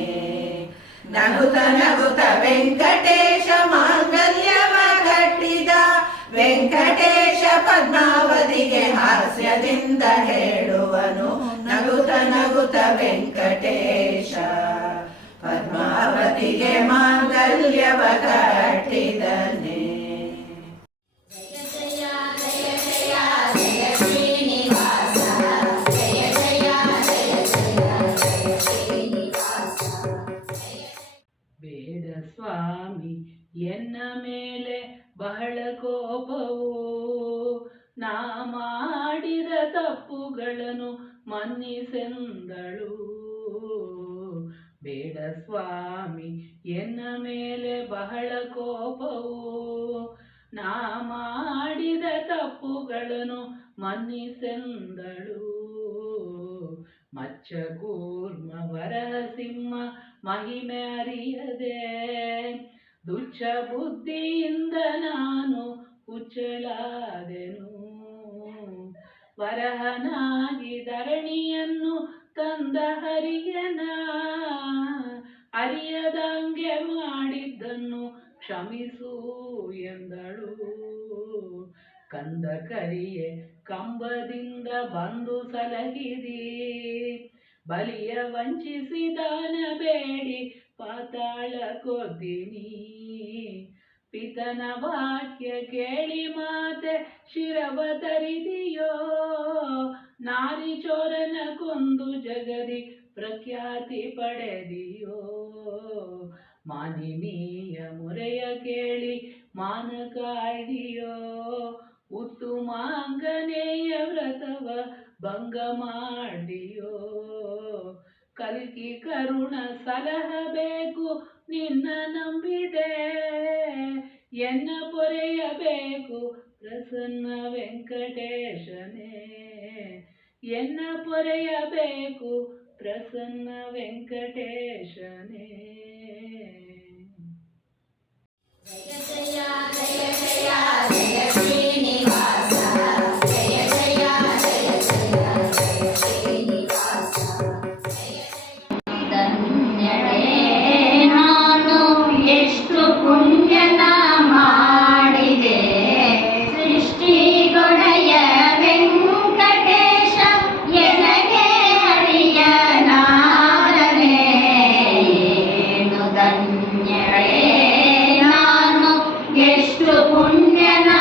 ನಗುತ್ತ ನಗುತ್ತ ವೆಂಕಟೇಶ ಮಾಂಗಲ್ಯವ ಕಟ್ಟಿದ. ವೆಂಕಟೇಶ ಪದ್ಮಾವತಿಗೆ ಹಾಸ್ಯದಿಂದ ಹೇಳುವನು, ನಗುತ್ತ ನಗುತ್ತ ವೆಂಕಟೇಶ ಪದ್ಮಾವತಿಗೆ ಮಾಂಗಲ್ಯವ ಕಟ್ಟಿದನೆ. ಜಯ ಜಯ ಜಯ ಜಯ ಜಯ ಶ್ರೀನಿವಾಸ, ಜಯ ಜಯ ಜಯ ಜಯ ಜಯ ಶ್ರೀನಿವಾಸ. ಬೇಡ ಸ್ವಾಮಿ ಎನ್ನ ಮೇಲೆ ಬಹಳ ಕೋಪವು, ನಾ ಮಾಡಿದ ತಪ್ಪುಗಳನ್ನು ಮನ್ನಿಸೆಂದಳು. ಬೇಡ ಸ್ವಾಮಿ ಎನ್ನ ಮೇಲೆ ಬಹಳ ಕೋಪವು, ನಾ ಮಾಡಿದ ತಪ್ಪುಗಳನ್ನು ಮನ್ನಿಸೆಂದಳು. ಮಚ್ಚ ಕೂರ್ಮ ವರಸಿಂಹ ಮಹಿಮೆ ಅರಿಯದೆ, ದುಚ್ಚ ಬುದ್ಧಿಯಿಂದ ನಾನು ಹುಚ್ಚಳಾದೆನು. ವರಹನಾಗಿ ಧರಣಿಯನ್ನು ತಂದ ಹರಿಯನ, ಅರಿಯದಂಗೆ ಮಾಡಿದ್ದನ್ನು ಕ್ಷಮಿಸು ಎಂದಳು. ಕಂದ ಕರಿಯೆ ಕಂಬದಿಂದ ಬಂದು ಸಲಹಿದಿ, ಬಲಿಯ ವಂಚಿಸಿದಾನ ಬೇಡಿ ಪಾತಾಳ ಕೊದ್ದಿನಿ. ಪಿತನ ವಾಕ್ಯ ಕೇಳಿ ಮಾತೆ ಶಿರವ ತರಿದಿಯೋ, ನಾರಿ ಚೋರನ ಕೊಂದು ಜಗದಿ ಪ್ರಖ್ಯಾತಿ ಪಡೆದಿಯೋ. ಮಾನಿನಿಯ ಮೊರೆಯ ಕೇಳಿ ಮಾನ ಕಾಯ್ದಿಯೋ, ಉತ್ತು ಮಾಂಗನೆಯ ವ್ರತವ ಭಂಗ ಮಾಡಿಯೋ. ಕಲ್ಕಿ ಕರುಣ ಸಲಹಬೇಕು ನಿನ್ನ ನಂಬಿದೆ, ಎನ್ನ ಪೊರೆಯಬೇಕು ಪ್ರಸನ್ನ ವೆಂಕಟೇಶನೇ. ಎನ್ನ ಪೊರೆಯಬೇಕು ಪ್ರಸನ್ನ ವೆಂಕಟೇಶನೇ. ಜಯ ಜಯ ಜಯ ಜಯ ಜಯ ಶ್ರೀನಿವಾಸ, ಜಯ ಜಯ ಜಯ ಜಯ ಜಯ ಶ್ರೀನಿವಾಸ. ಧನ್ಯಳೇ ನಾನು ಎಷ್ಟು ಪುಣ್ಯನ ಮಾಡಿದೆ, ಸೃಷ್ಟಿಗೊಡೆಯ ವೆಂಕಟೇಶ ಎನಗೆ ಅಳಿಯನಾದನೆ. ಏನು ಧನ್ಯಳೇ ನಾನು ಎಷ್ಟು ಪುಣ್ಯನ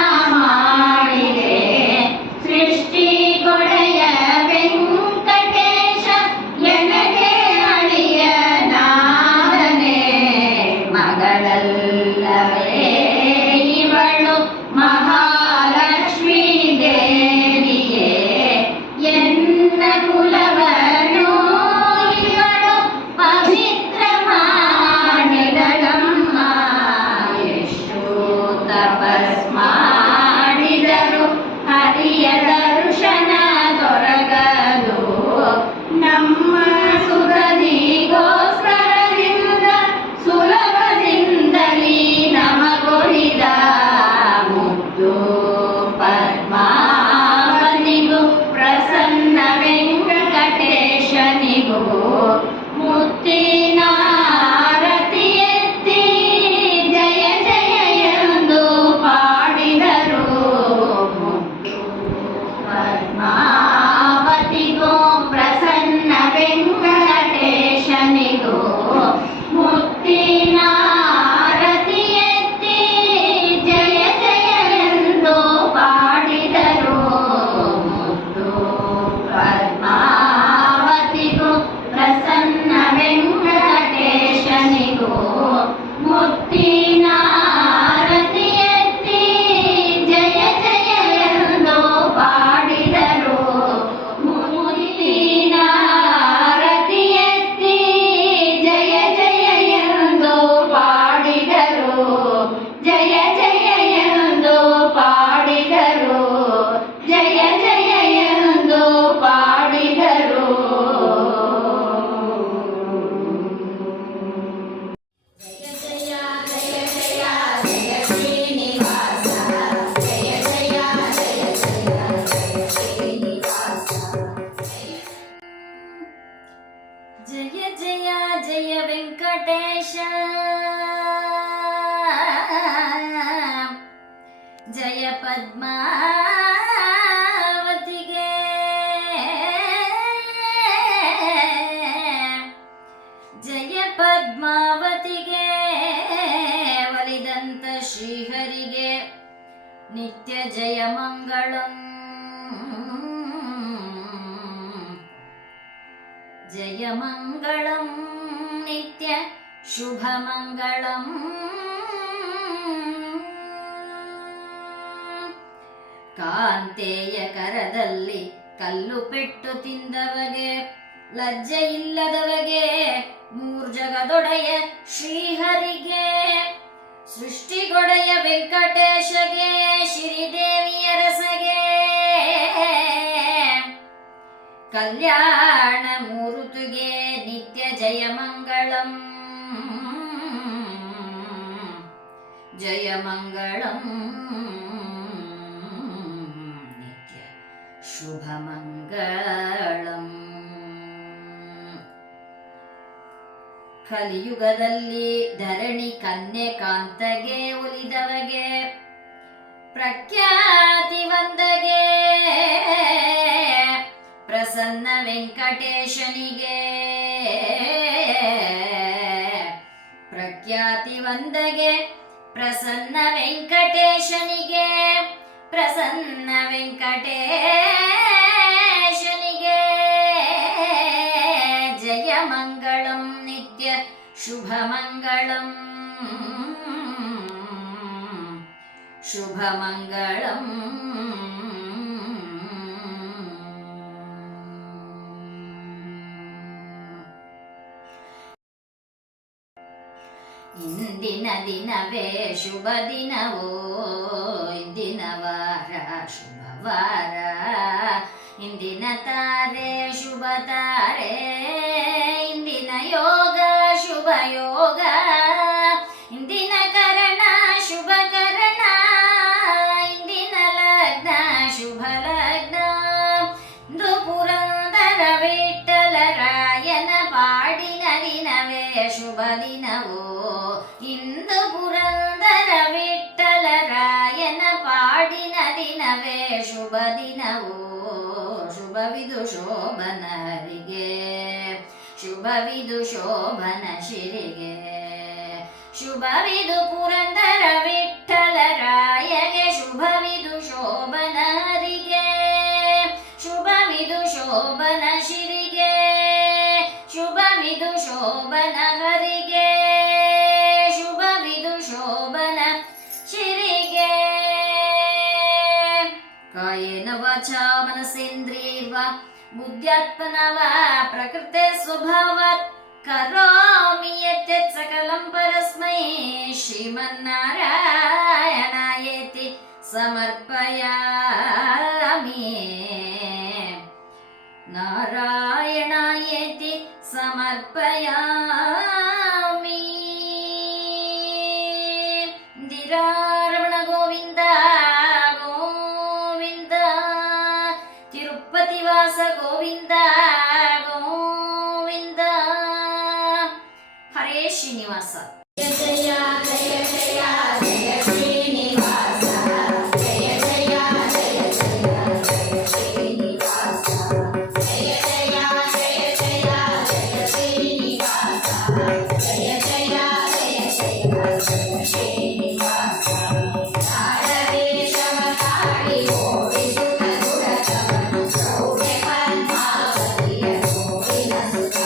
ಜಯ ಜಯ ಜಯ ವೆಂಕಟೇಶ ಜಯ ಪದ್ಮಾವತಿಗೆ ಜಯ ಪದ್ಮಾವತಿಗೆ ಒಲಿದಂತ ಶ್ರೀಹರಿಗೆ ನಿತ್ಯ ಜಯ ಮಂಗಳಂ ಜಯ ಮಂಗಳಂ ನಿತ್ಯ ಶುಭ ಮಂಗಳಂ ಕಾಂತೆಯ ಕರದಲ್ಲಿ ಕಲ್ಲು ಪೆಟ್ಟು ತಿಂದವಗೆ ಲಜ್ಜೆ ಇಲ್ಲದವಗೆ ಮೂರ್ಜಗದೊಡೆಯ ಶ್ರೀಹರಿಗೆ ಸೃಷ್ಟಿಗೊಡೆಯ ವೆಂಕಟೇಶಗೆ ಶ್ರೀದೇವಿಯ ರಸಗೆ ಕಲ್ಯಾಣ ಮೂರುತಿಗೆ ನಿತ್ಯ ಜಯ ಮಂಗಳಂ ಜಯ ಮಂಗಳಂ ನಿತ್ಯ ಶುಭ ಮಂಗಳಂ ಕಲಿಯುಗದಲ್ಲಿ ಧರಣಿ ಕನ್ಯೆ ಕಾಂತಗೆ ಒಲಿದವಗೆ ಪ್ರಖ್ಯಾತಿ ವಂದಗೆ ಪ್ರಸನ್ನ ವೆಂಕಟೇಶನಿಗೆ ಪ್ರಖ್ಯಾತಿ ವಂದಗೆ ಪ್ರಸನ್ನ ವೆಂಕಟೇಶನಿಗೆ ಪ್ರಸನ್ನ ವೆಂಕಟೇಶನಿಗೆ ಜಯ ಮಂಗಳಂ ನಿತ್ಯ ಶುಭ ಮಂಗಳಂ ಶುಭ ಮಂಗಳಂ ಇಂದಿನ ದಿನವೇ ಶುಭ ದಿನವೋ ಇಂದಿನ ವಾರ ಶುಭವಾರ ಇಂದಿನ ತಾರೆ ಶುಭ ತಾರೆ ಇಂದಿನ ಯೋಗ ಶುಭ ಯೋಗ ಇಂದಿನ ಕರಣ ಶುಭ ಕರಣ ಇಂದಿನ ಲಗ್ನ ಶುಭ ಲಗ್ನ ಇಂದು ಪುರಂದರ ವಿಠ್ಠಲ ರಾಯನ ಪಾಡಿನ ದಿನವೇ ಶುಭ ದಿನವೋ ಇಂದು ಪುರಂದರ ವಿಠ್ಠಲ ರಾಯನ ಪಾಡಿನ ದಿನವೇ ಶುಭ ದಿನವೋ ಶುಭವಿದು ಶೋಭನ ಹರಿಗೆ ಶುಭವಿದು ಶೋಭನ ಶಿರಿಗೆ ಶುಭವಿದು ಪುರಂದರ ವಿಠ್ಠಲ ರಾಯಗೆ ಶುಭವಿದು ಶೋಭನ ಹರಿಗೆ ಶುಭವಿದು ಶೋಭನ ಶಿರಿಗೆ ಶುಭವಿದು ಶೋಭನ ಹರಿಗೆ ಶುಭವಿದು ಶೋಭನ ಶಿರಿಗೆ ಕಾಯೇನ ವಾಚಾ ಮನಸೇಂದ್ರಿಯೈರ್ವಾ ಬುದ್ಧ್ಯಾತ್ಮನಾ ವಾ ಪ್ರಕೃತೆ ಸ್ವಭಾವಾತ್ ಕರೋಮಿ ಯತ್ ಸಕಲಂ ಪರಸ್ಮೈ ಶ್ರೀಮನ್ನಾರಾಯಣಾಯೇತಿ ಸಮರ್ಪಯಾಮಿ ನಾರಾಯಣಾಯೇತಿ ಸಮರ್ಪಯಾಮಿ ಇಂದಿರಾರಮಣ ಗೋವಿಂದ ಗೋವಿಂದ ತಿರುಪತಿ ವಾಸ ಗೋವಿಂದ ಗೋವಿಂದ ಹರೇ ಶ್ರೀನಿವಾಸ ಜಯ ಜಯ ಜಯ ಜಯ ಜಯ ಶ್ರೀನಿವಾಸ ಜಯ ಜಯ ಜಯ ಜಯ ಜಯ ಶ್ರೀನಿವಾಸ ಜಯ ಜಯ ಜಯ ಜಯ ಜಯ ಶ್ರೀನಿವಾಸ ಜಯ ಜಯ ಜಯ ಜಯ ಜಯ ಶ್ರೀನಿವಾಸ ನಾಡದೇಶವ ತಾಳಿ ಓಡಿಸುತ್ತ ದುರತವನ್ನು ಗೌರಿ ಪದ್ಮಾವತಿಯ ಗೋವಿನ ಸುತ